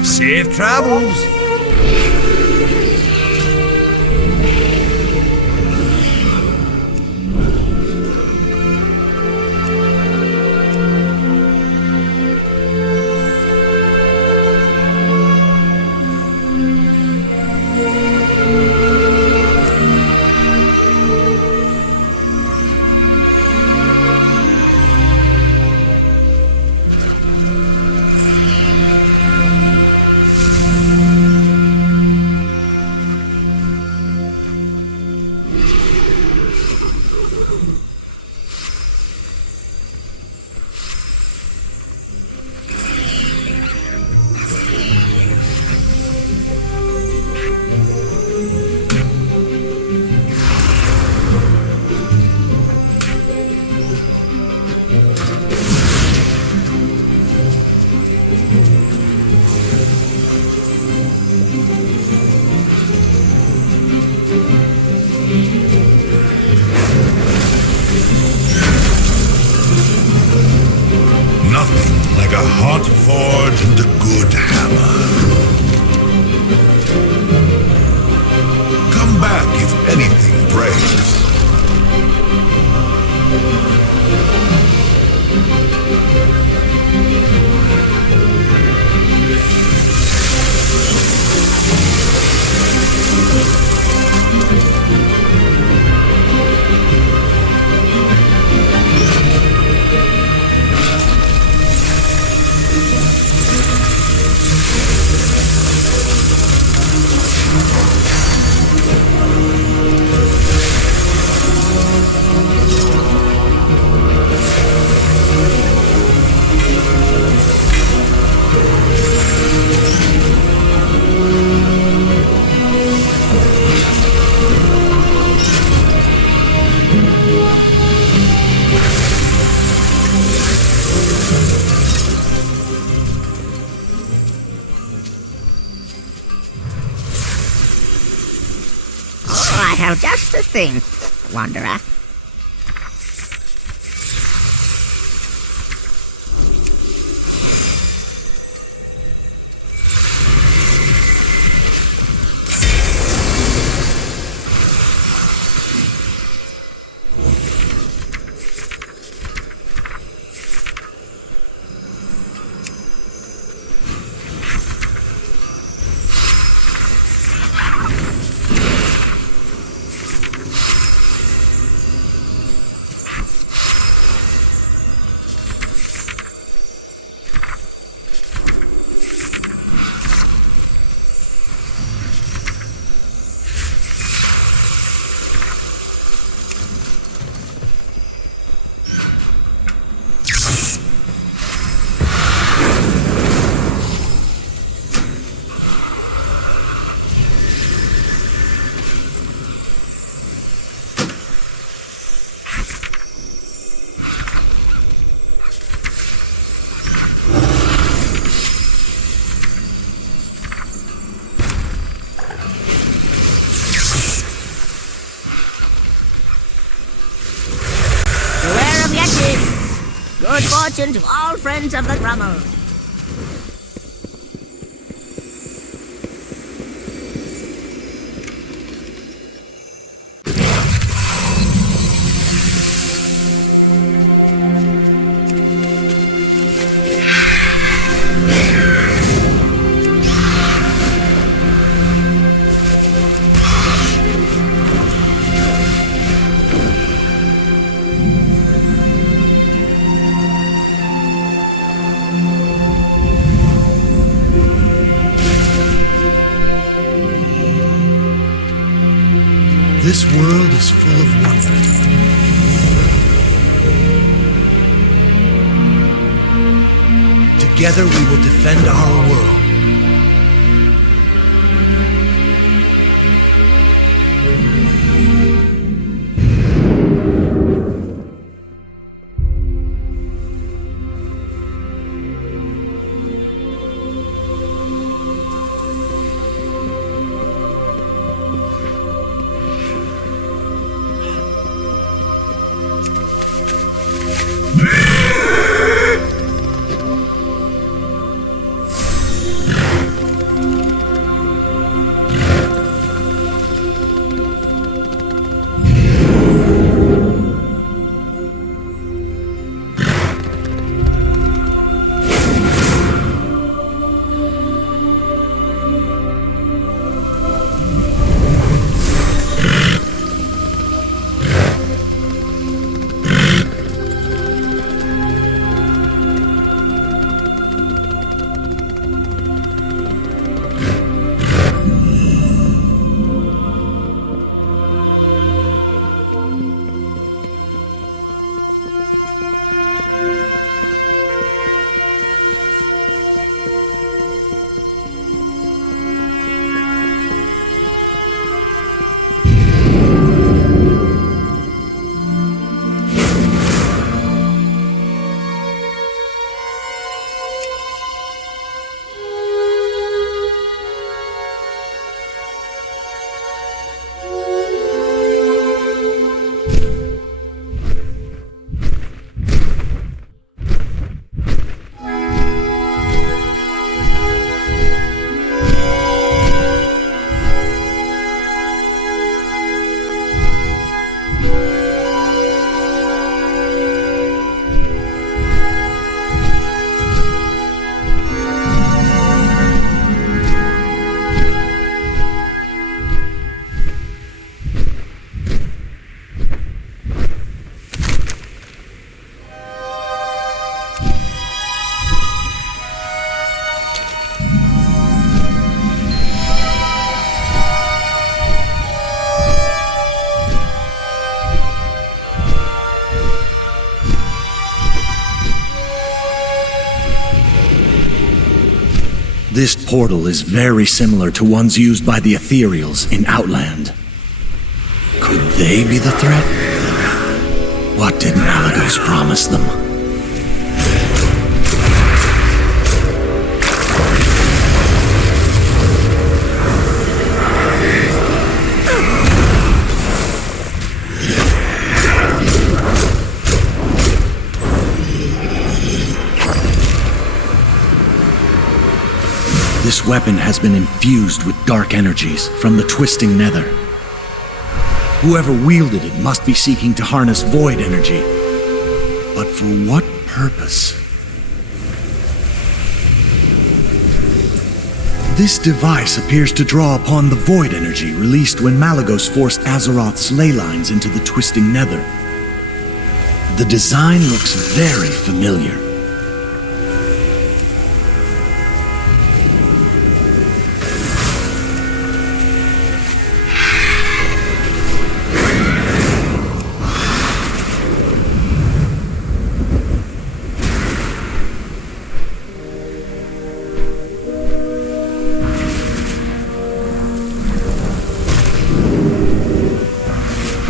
Safe travels. Nothing like a hot forge and a good hammer. Come back if anything breaks. thing, Wanderer. Good fortune to all friends of the Grummel. This world is full of wonder. Together we will defend our world. This portal is very similar to ones used by the Ethereals in Outland. Could they be the threat? What did Malygos promise them? This weapon has been infused with dark energies from the twisting nether. Whoever wielded it must be seeking to harness void energy. But for what purpose? This device appears to draw upon the void energy released when Malygos forced Azeroth's ley lines into the twisting nether. The design looks very familiar.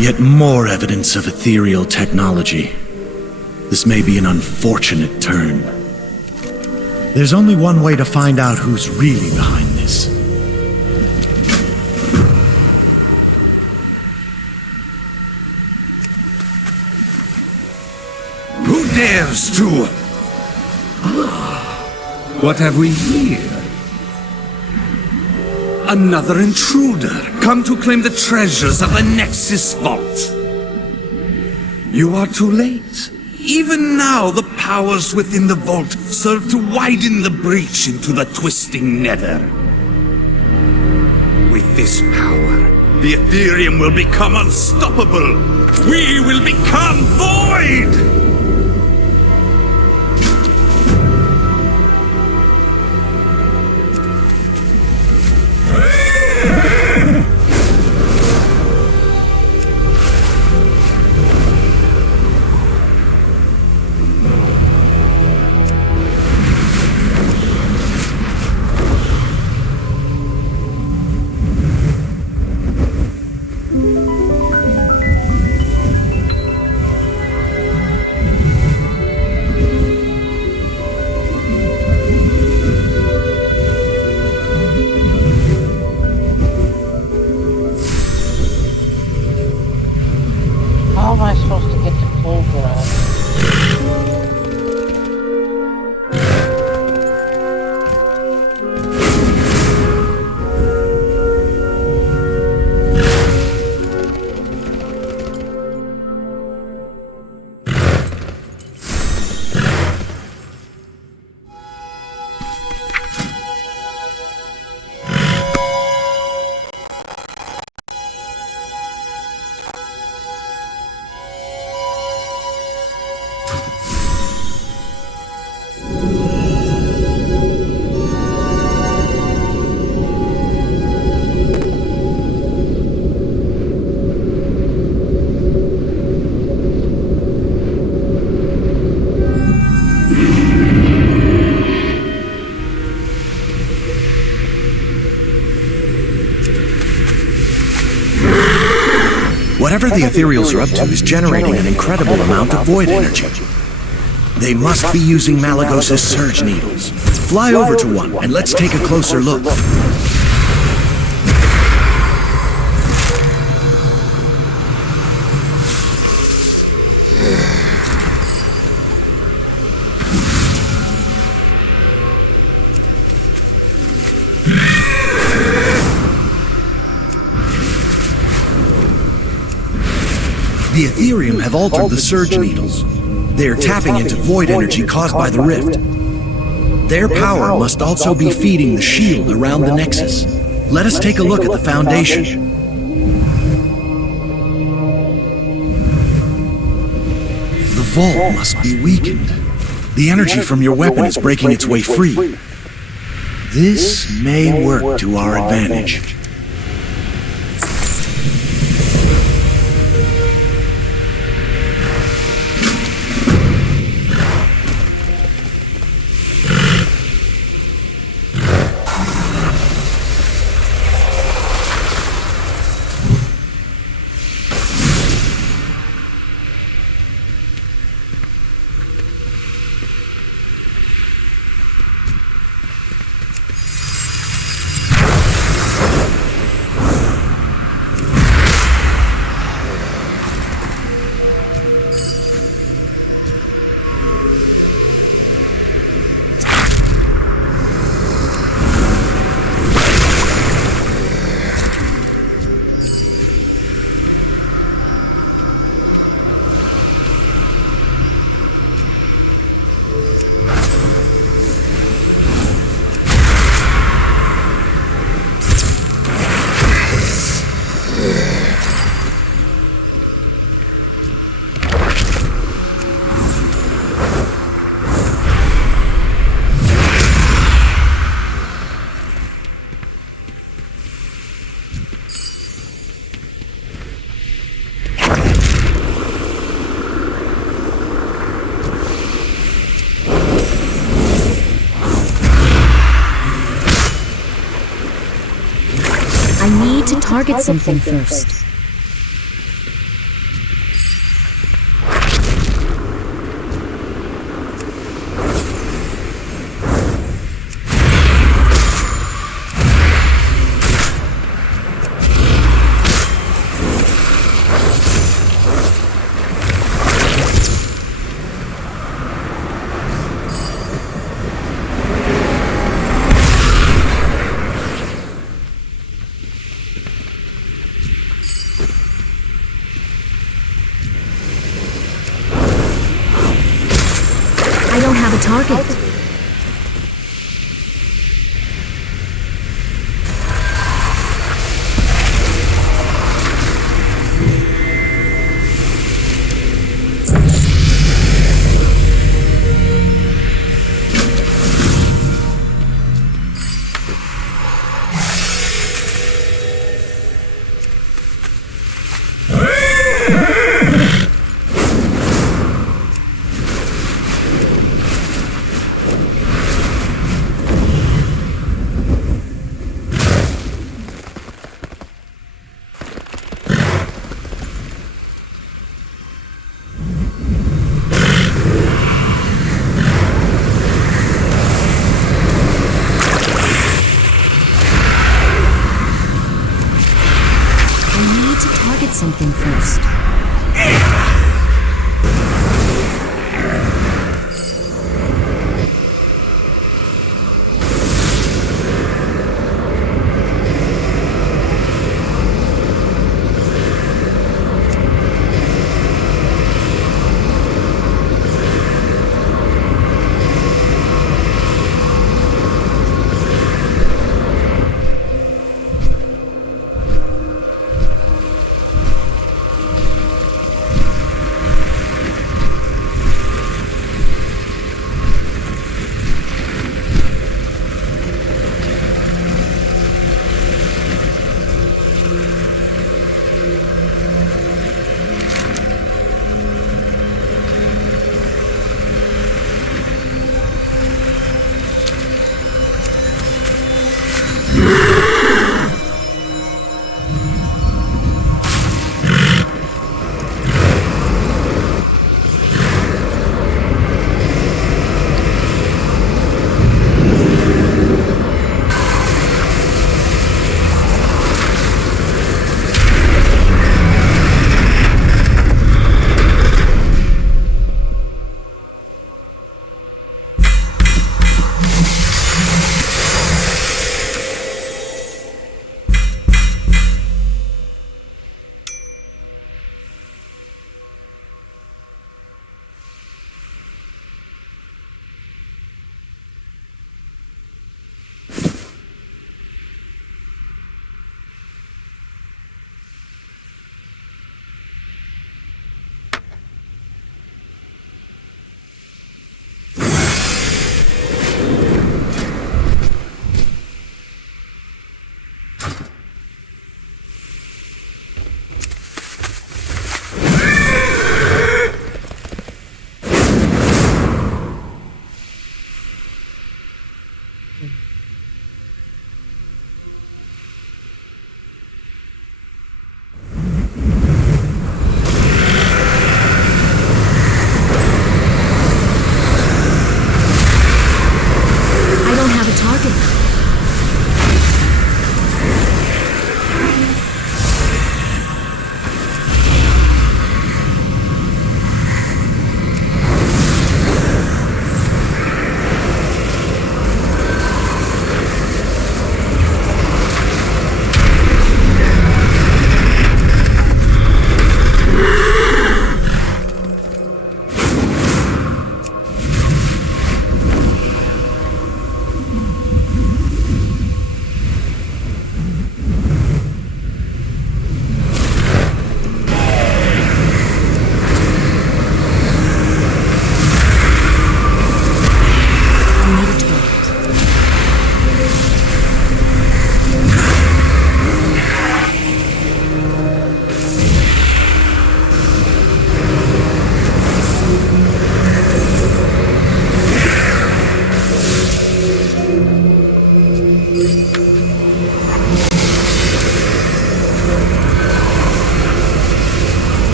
Yet more evidence of ethereal technology. This may be an unfortunate turn. There's only one way to find out who's really behind this. Who dares to... What have we here? Another intruder, come to claim the treasures of the Nexus Vault. You are too late. Even now, the powers within the vault serve to widen the breach into the twisting nether. With this power, the Ethereum will become unstoppable. We will become void! How am I supposed to get to Colgrove? Whatever the Ethereals are up to is generating an incredible amount of void energy. They must be using Malygos' surge needles. Fly over to one and let's take a closer look. The Ethereum have altered the surge needles. They are tapping into void energy caused by the rift. Their power must also be feeding the shield around the Nexus. Let us take a look at the Foundation. The vault must be weakened. The energy from your weapon is breaking its way free. This may work to our advantage. to target something first. I don't have a target. Something first.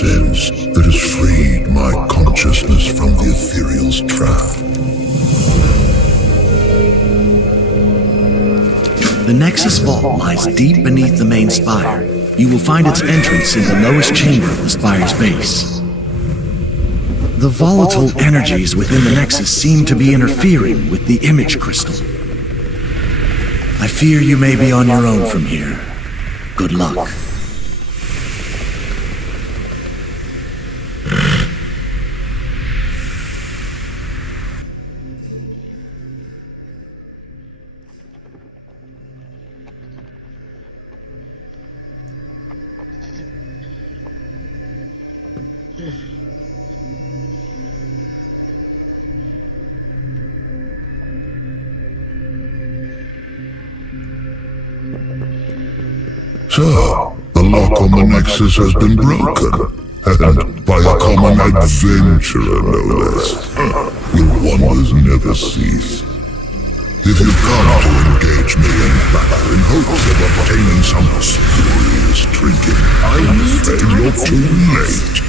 sense that has freed my consciousness from the ethereal's trap. The Nexus Vault lies deep beneath the main spire. You will find its entrance in the lowest chamber of the spire's base. The volatile energies within the Nexus seem to be interfering with the image crystal. I fear you may be on your own from here. Good luck. So, the lock on the Nexus has been broken, and by a common adventurer, no less. Will wonders never cease? If you've come to engage me in battle in hopes of obtaining some spurious trinket, I'm afraid you're too late.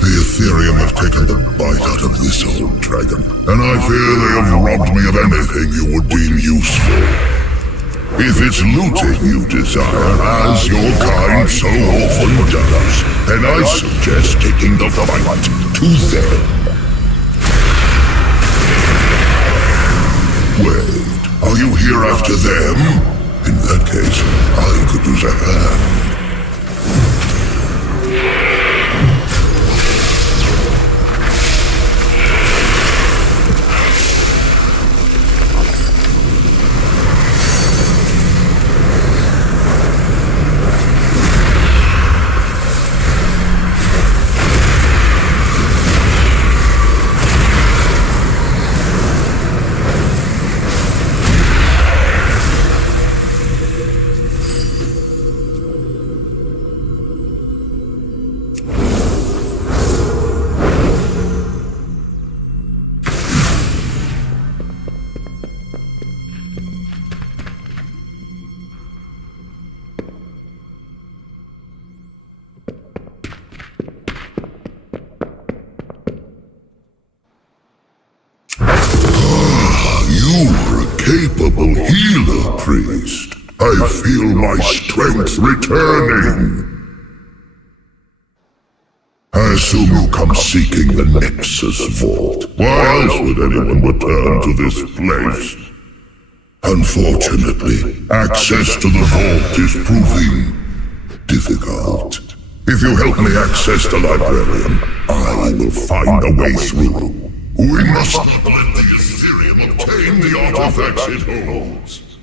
The Ethereum have taken the bite out of this old dragon, and I fear they have robbed me of anything you would deem useful. If it's looting you desire, as your kind so often does, then I suggest taking the fight to them. Wait, are you here after them? In that case, I could use a hand. Capable healer, priest. I feel my strength returning. I assume you come seeking the Nexus Vault. Why else would anyone return to this place? Unfortunately, access to the vault is proving difficult. If you help me access the librarian, I will find a way through. We must not let the Ethereum obtain the artifacts it holds.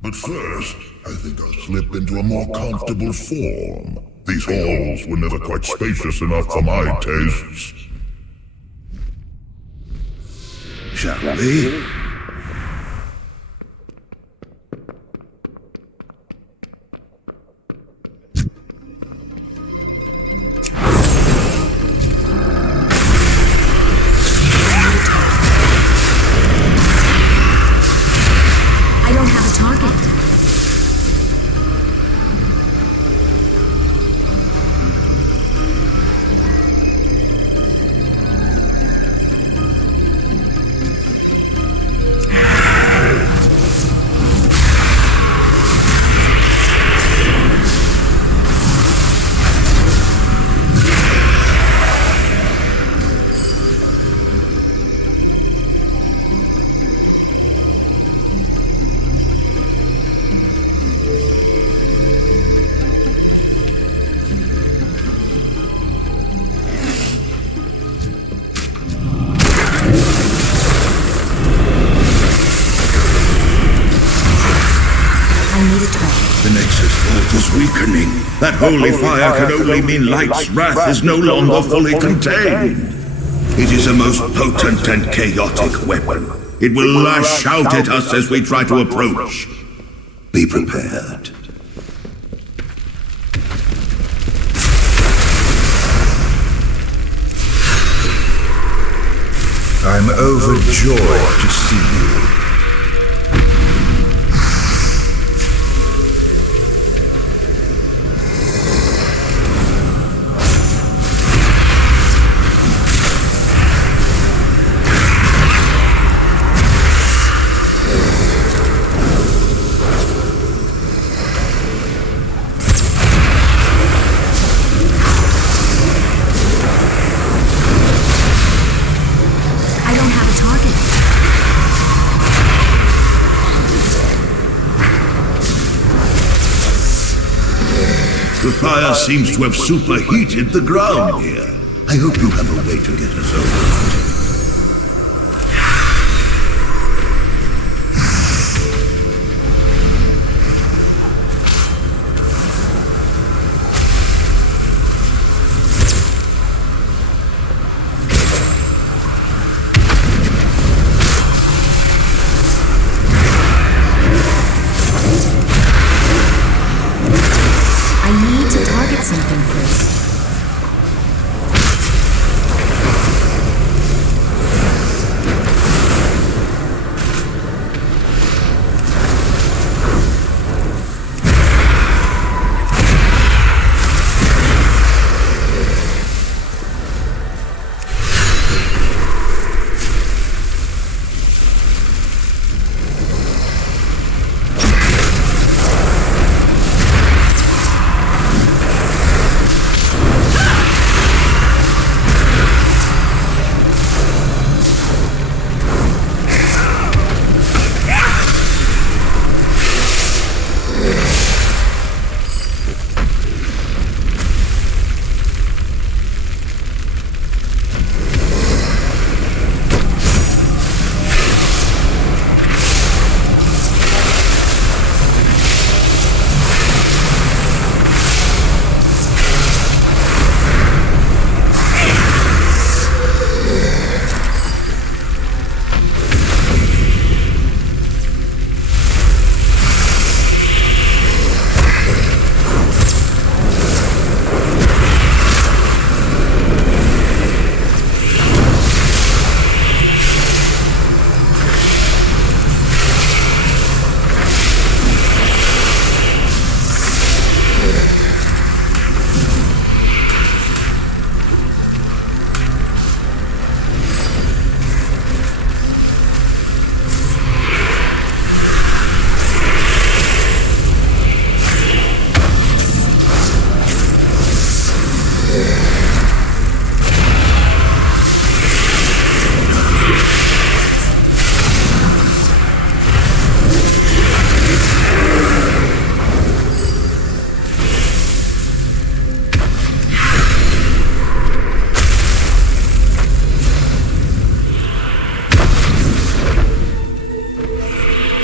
But first, I think I'll slip into a more comfortable form. These halls were never quite spacious enough for my tastes. Shall we? Weakening. That holy fire can only mean light's wrath is no longer fully contained. It is a most potent and chaotic weapon. It will lash out at us as we try to approach. Be prepared. I'm overjoyed to see you. The fire seems to have superheated the ground here. I hope you have a way to get us over. Something first.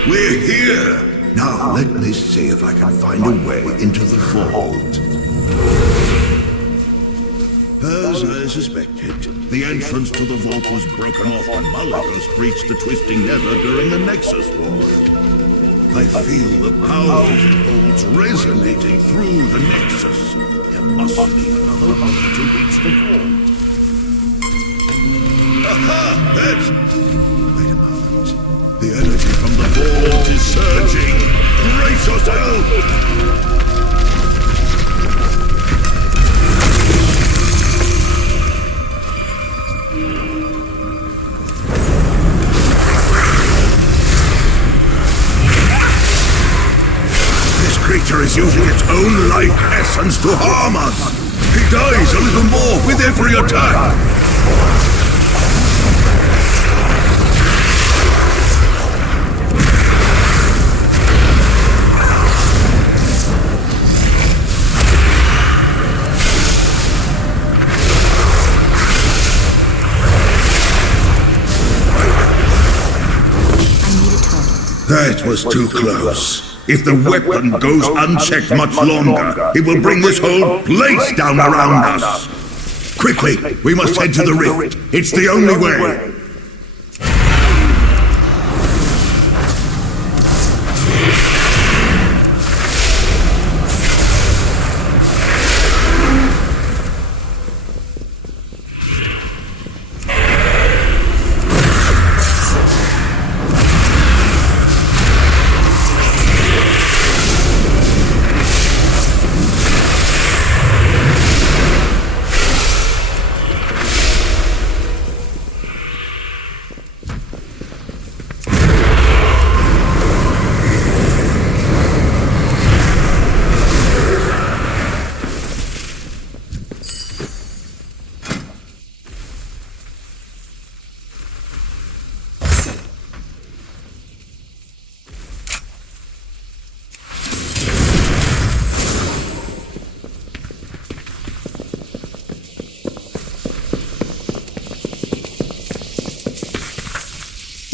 We're here! Now, let me see if I can find a way into the vault. As I suspected, the entrance to the vault was broken off when Malygos breached the Twisting Nether during the Nexus War. I feel the power it holds resonating through the Nexus. There must be another way to reach the vault. Aha! That's... Wait a moment. The energy from the vault is surging! Brace yourself! This creature is using its own life essence to harm us! He dies a little more with every attack! That was too close. If the weapon goes unchecked much longer, it will bring this whole place down around us. Quickly, we must head to the rift. It's the only way.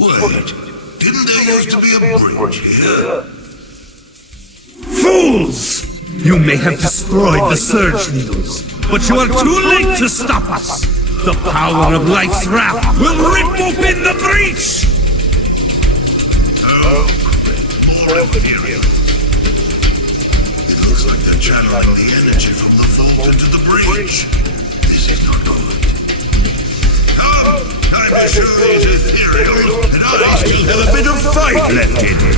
Wait, didn't there used to be a bridge here? Fools! You may have destroyed the Surge Needles, but you are too late to stop us! The power of Light's wrath will rip open the breach! Oh, more interference. It looks like they're channeling the energy from the vault into the breach. This is not good. Come, time to show these ethereal that I still have a bit of fight left in me.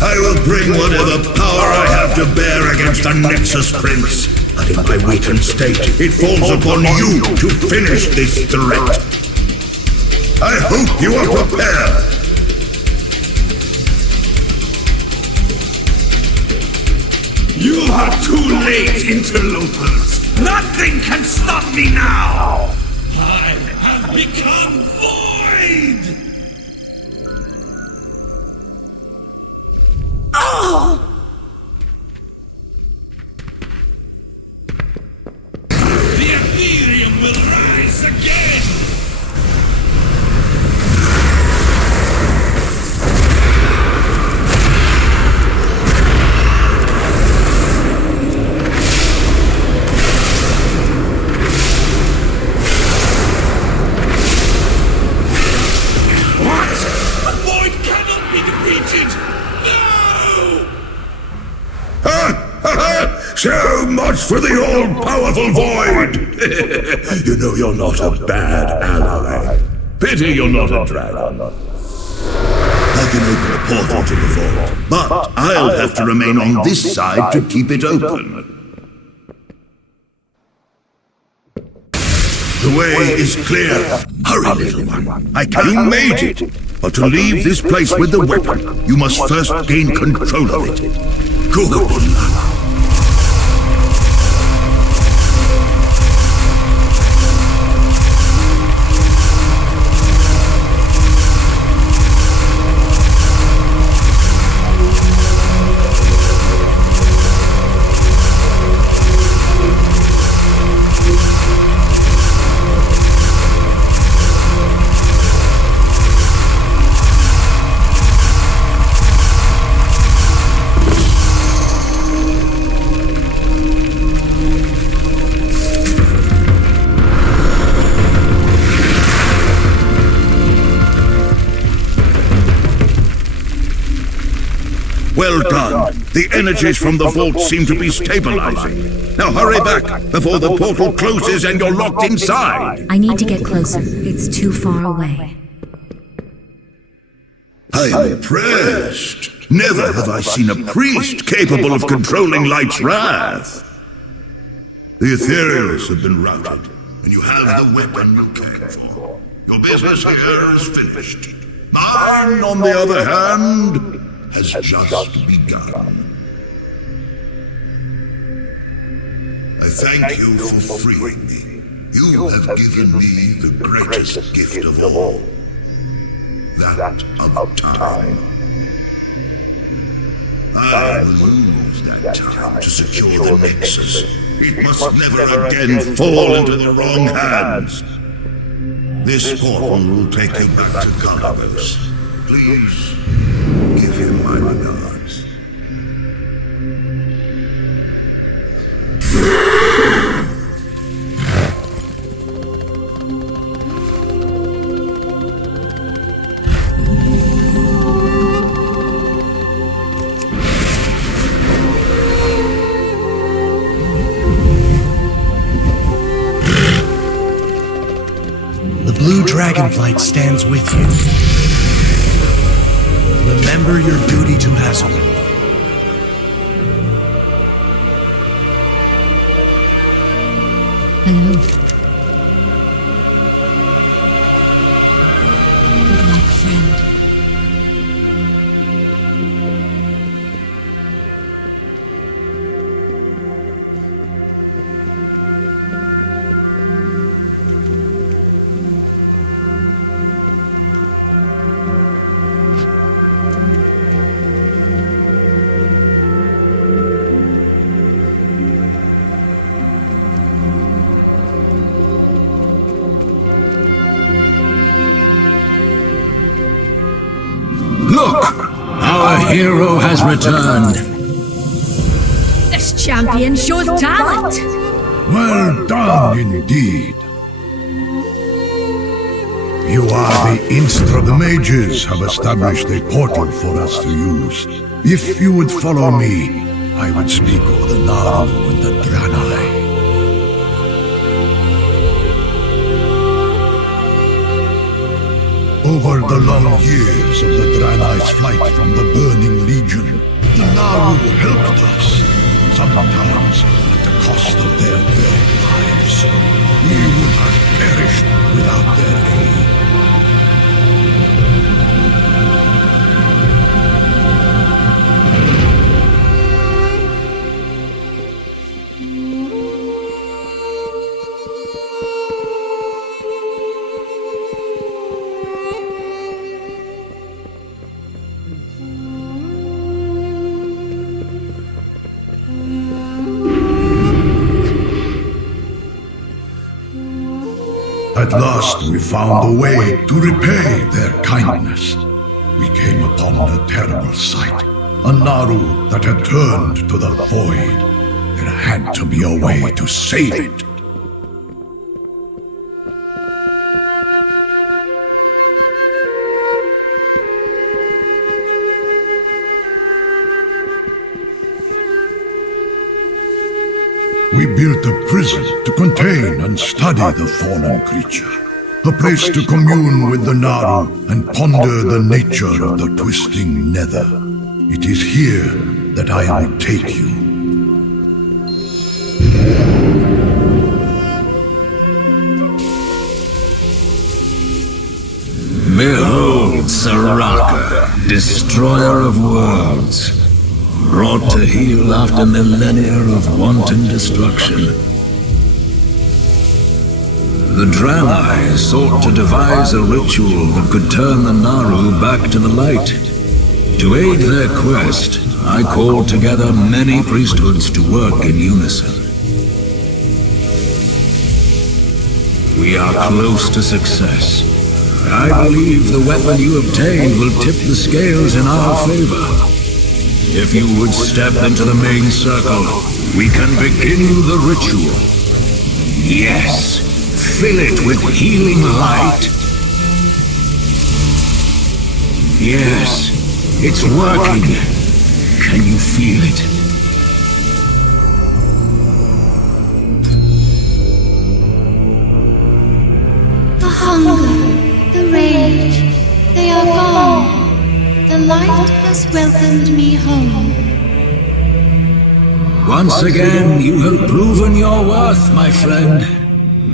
I will bring whatever power I have to bear against the Nexus Prince. But in my weakened state, it falls upon you to finish this threat. I hope you are prepared. You are too late, interlopers! Nothing can stop me now! I have become void! Oh! The Ethereum will rise again! What? The void cannot be defeated! No! So much for the all-powerful void! You know you're not a bad ally. Pity you're not a dragon. I can open a portal to the vault, but I'll have to remain on this side to keep it open. The way is clear. Hurry, little one. You made it. But to leave this place with the weapon, you must first gain control of it. Good. Well done. The energies from the vault seem to be stabilizing. Now hurry back before the portal closes and you're locked inside. I need to get closer. It's too far away. I am impressed. Never have I seen a priest capable of controlling Light's wrath. The Ethereals have been routed, and you have the weapon you came for. Your business here is finished. Mine, on the other hand, has just begun. I thank you for freeing me. You have given me the greatest gift of all. That of time. I will use that time to secure the Nexus. It must never again fall into the wrong hands. This portal will take you back to Gargos. Please, give him my regards. The blue dragonflight stands with you. Remember your duty to Hazelwood. Hello. Good luck, friend. hero has returned. This champion shows talent! Well done indeed. You are the Instra. The mages have established a portal for us to use. If you would follow me, I would speak of the Naru and the Draenei. Over the long years of the Draenei's flight from the Burning Legion, the Naru helped us, sometimes at the cost of their very lives. We would have perished without their aid. At last we found a way to repay their kindness. We came upon a terrible sight. A Naru that had turned to the void. There had to be a way to save it. We built a prison to contain and study the fallen creature. A place to commune with the Naru and ponder the nature of the twisting nether. It is here that I will take you. Behold, Soraka, destroyer of worlds. Brought to heal after millennia of wanton destruction. The Draenei sought to devise a ritual that could turn the Naru back to the light. To aid their quest, I called together many priesthoods to work in unison. We are close to success. I believe the weapon you obtained will tip the scales in our favor. If you would step into the main circle, we can begin the ritual. Yes, fill it with healing light. Yes, it's working. Can you feel it? The hunger, the rage, they are gone. The light has welcomed me home. Once again, you have proven your worth, my friend.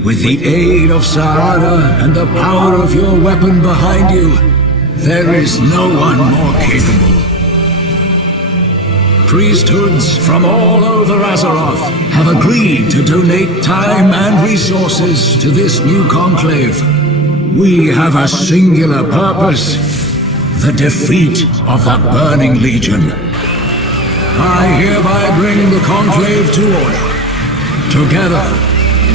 With the aid of Sahara and the power of your weapon behind you, there is no one more capable. Priesthoods from all over Azeroth have agreed to donate time and resources to this new conclave. We have a singular purpose: the defeat of the Burning Legion. I hereby bring the conclave to order. Together,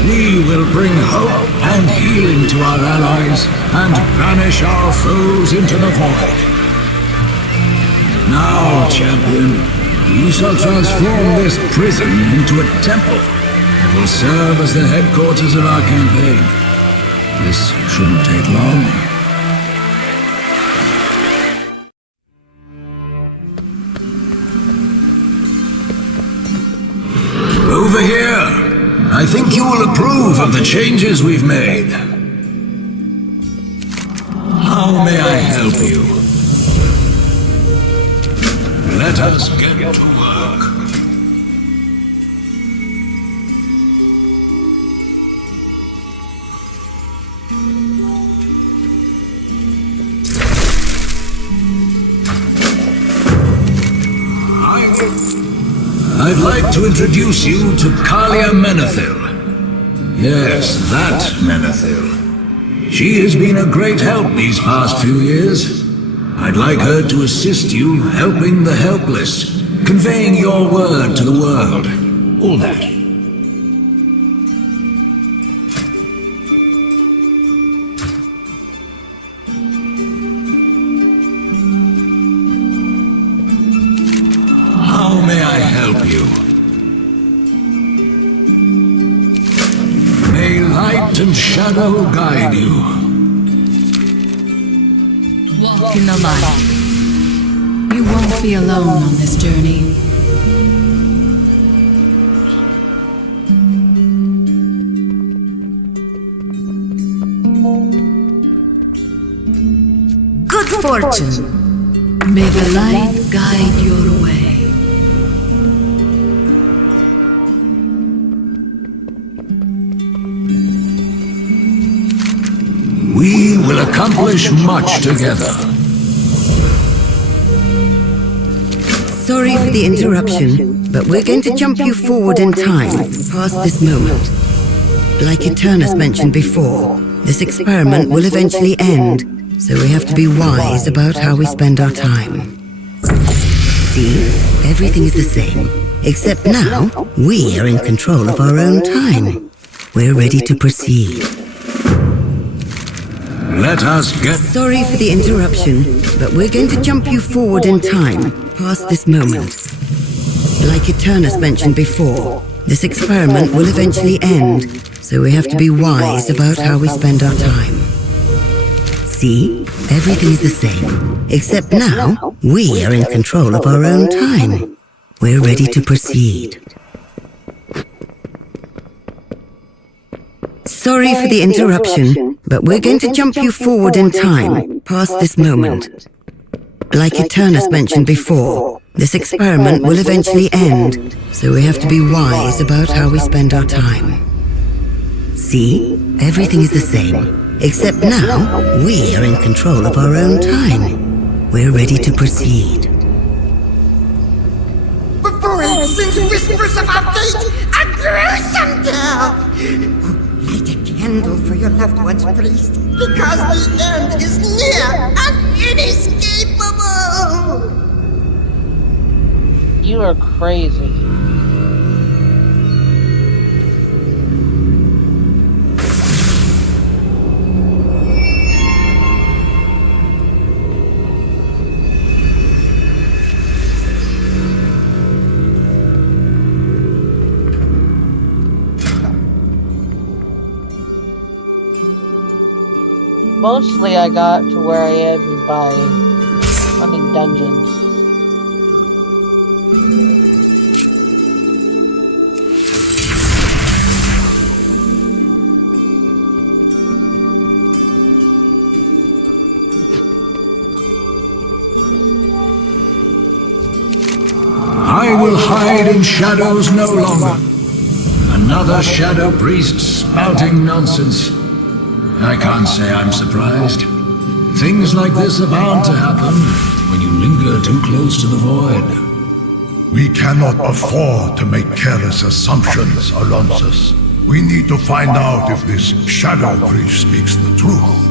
we will bring hope and healing to our allies and banish our foes into the void. Now, champion, you shall transform this prison into a temple that will serve as the headquarters of our campaign. This shouldn't take long. Over here! I think you will approve of the changes we've made. How may I help you? Let us get to work. I'd like to introduce you to Kalia Menethil. Yes, that Menethil. She has been a great help these past few years. I'd like her to assist you helping the helpless, conveying your word to the world. All that. How may I help you? May light and shadow guide you. Walk in the light. You won't be alone on this journey. Good fortune. May the light guide your way. We will accomplish much together. Sorry for the interruption, but we're going to jump you forward in time, past this moment. Like Eternus mentioned before, this experiment will eventually end, so we have to be wise about how we spend our time. See, everything is the same, except now, we are in control of our own time. We're ready to proceed. Let us get... Sorry for the interruption, but we're going to jump you forward in time, past this moment. Like Eternus mentioned before, this experiment will eventually end, so we have to be wise about how we spend our time. See, everything is the same, except now, we are in control of our own time. We're ready to proceed. Sorry for the interruption, but we're going to jump you forward in time, past this moment. Like Eternus mentioned before, this experiment will eventually end, so we have to be wise about how we spend our time. See, everything is the same, except now, we are in control of our own time. We're ready to proceed. The void sends whispers of our fate, a gruesome death! Light a candle for your loved ones, priest, because the end is near and inescapable! You are crazy. Mostly I got to where I am by running dungeons. I will hide in shadows no longer. Another shadow priest spouting nonsense. I can't say I'm surprised. Things like this are bound to happen when you linger too close to the void. We cannot afford to make careless assumptions, Alonsus. We need to find out if this shadow priest speaks the truth.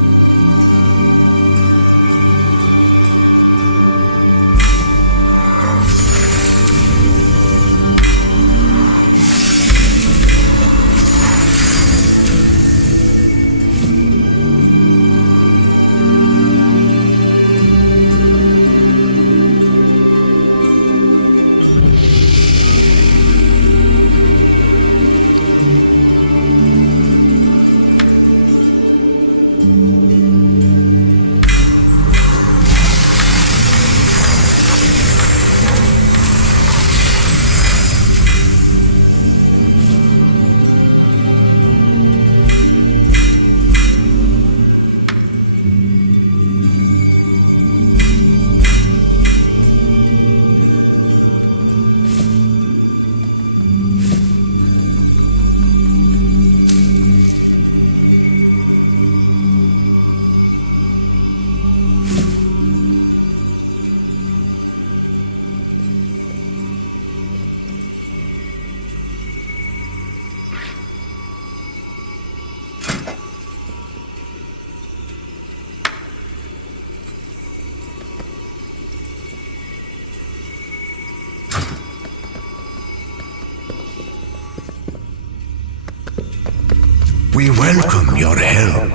We welcome your help.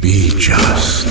Be just.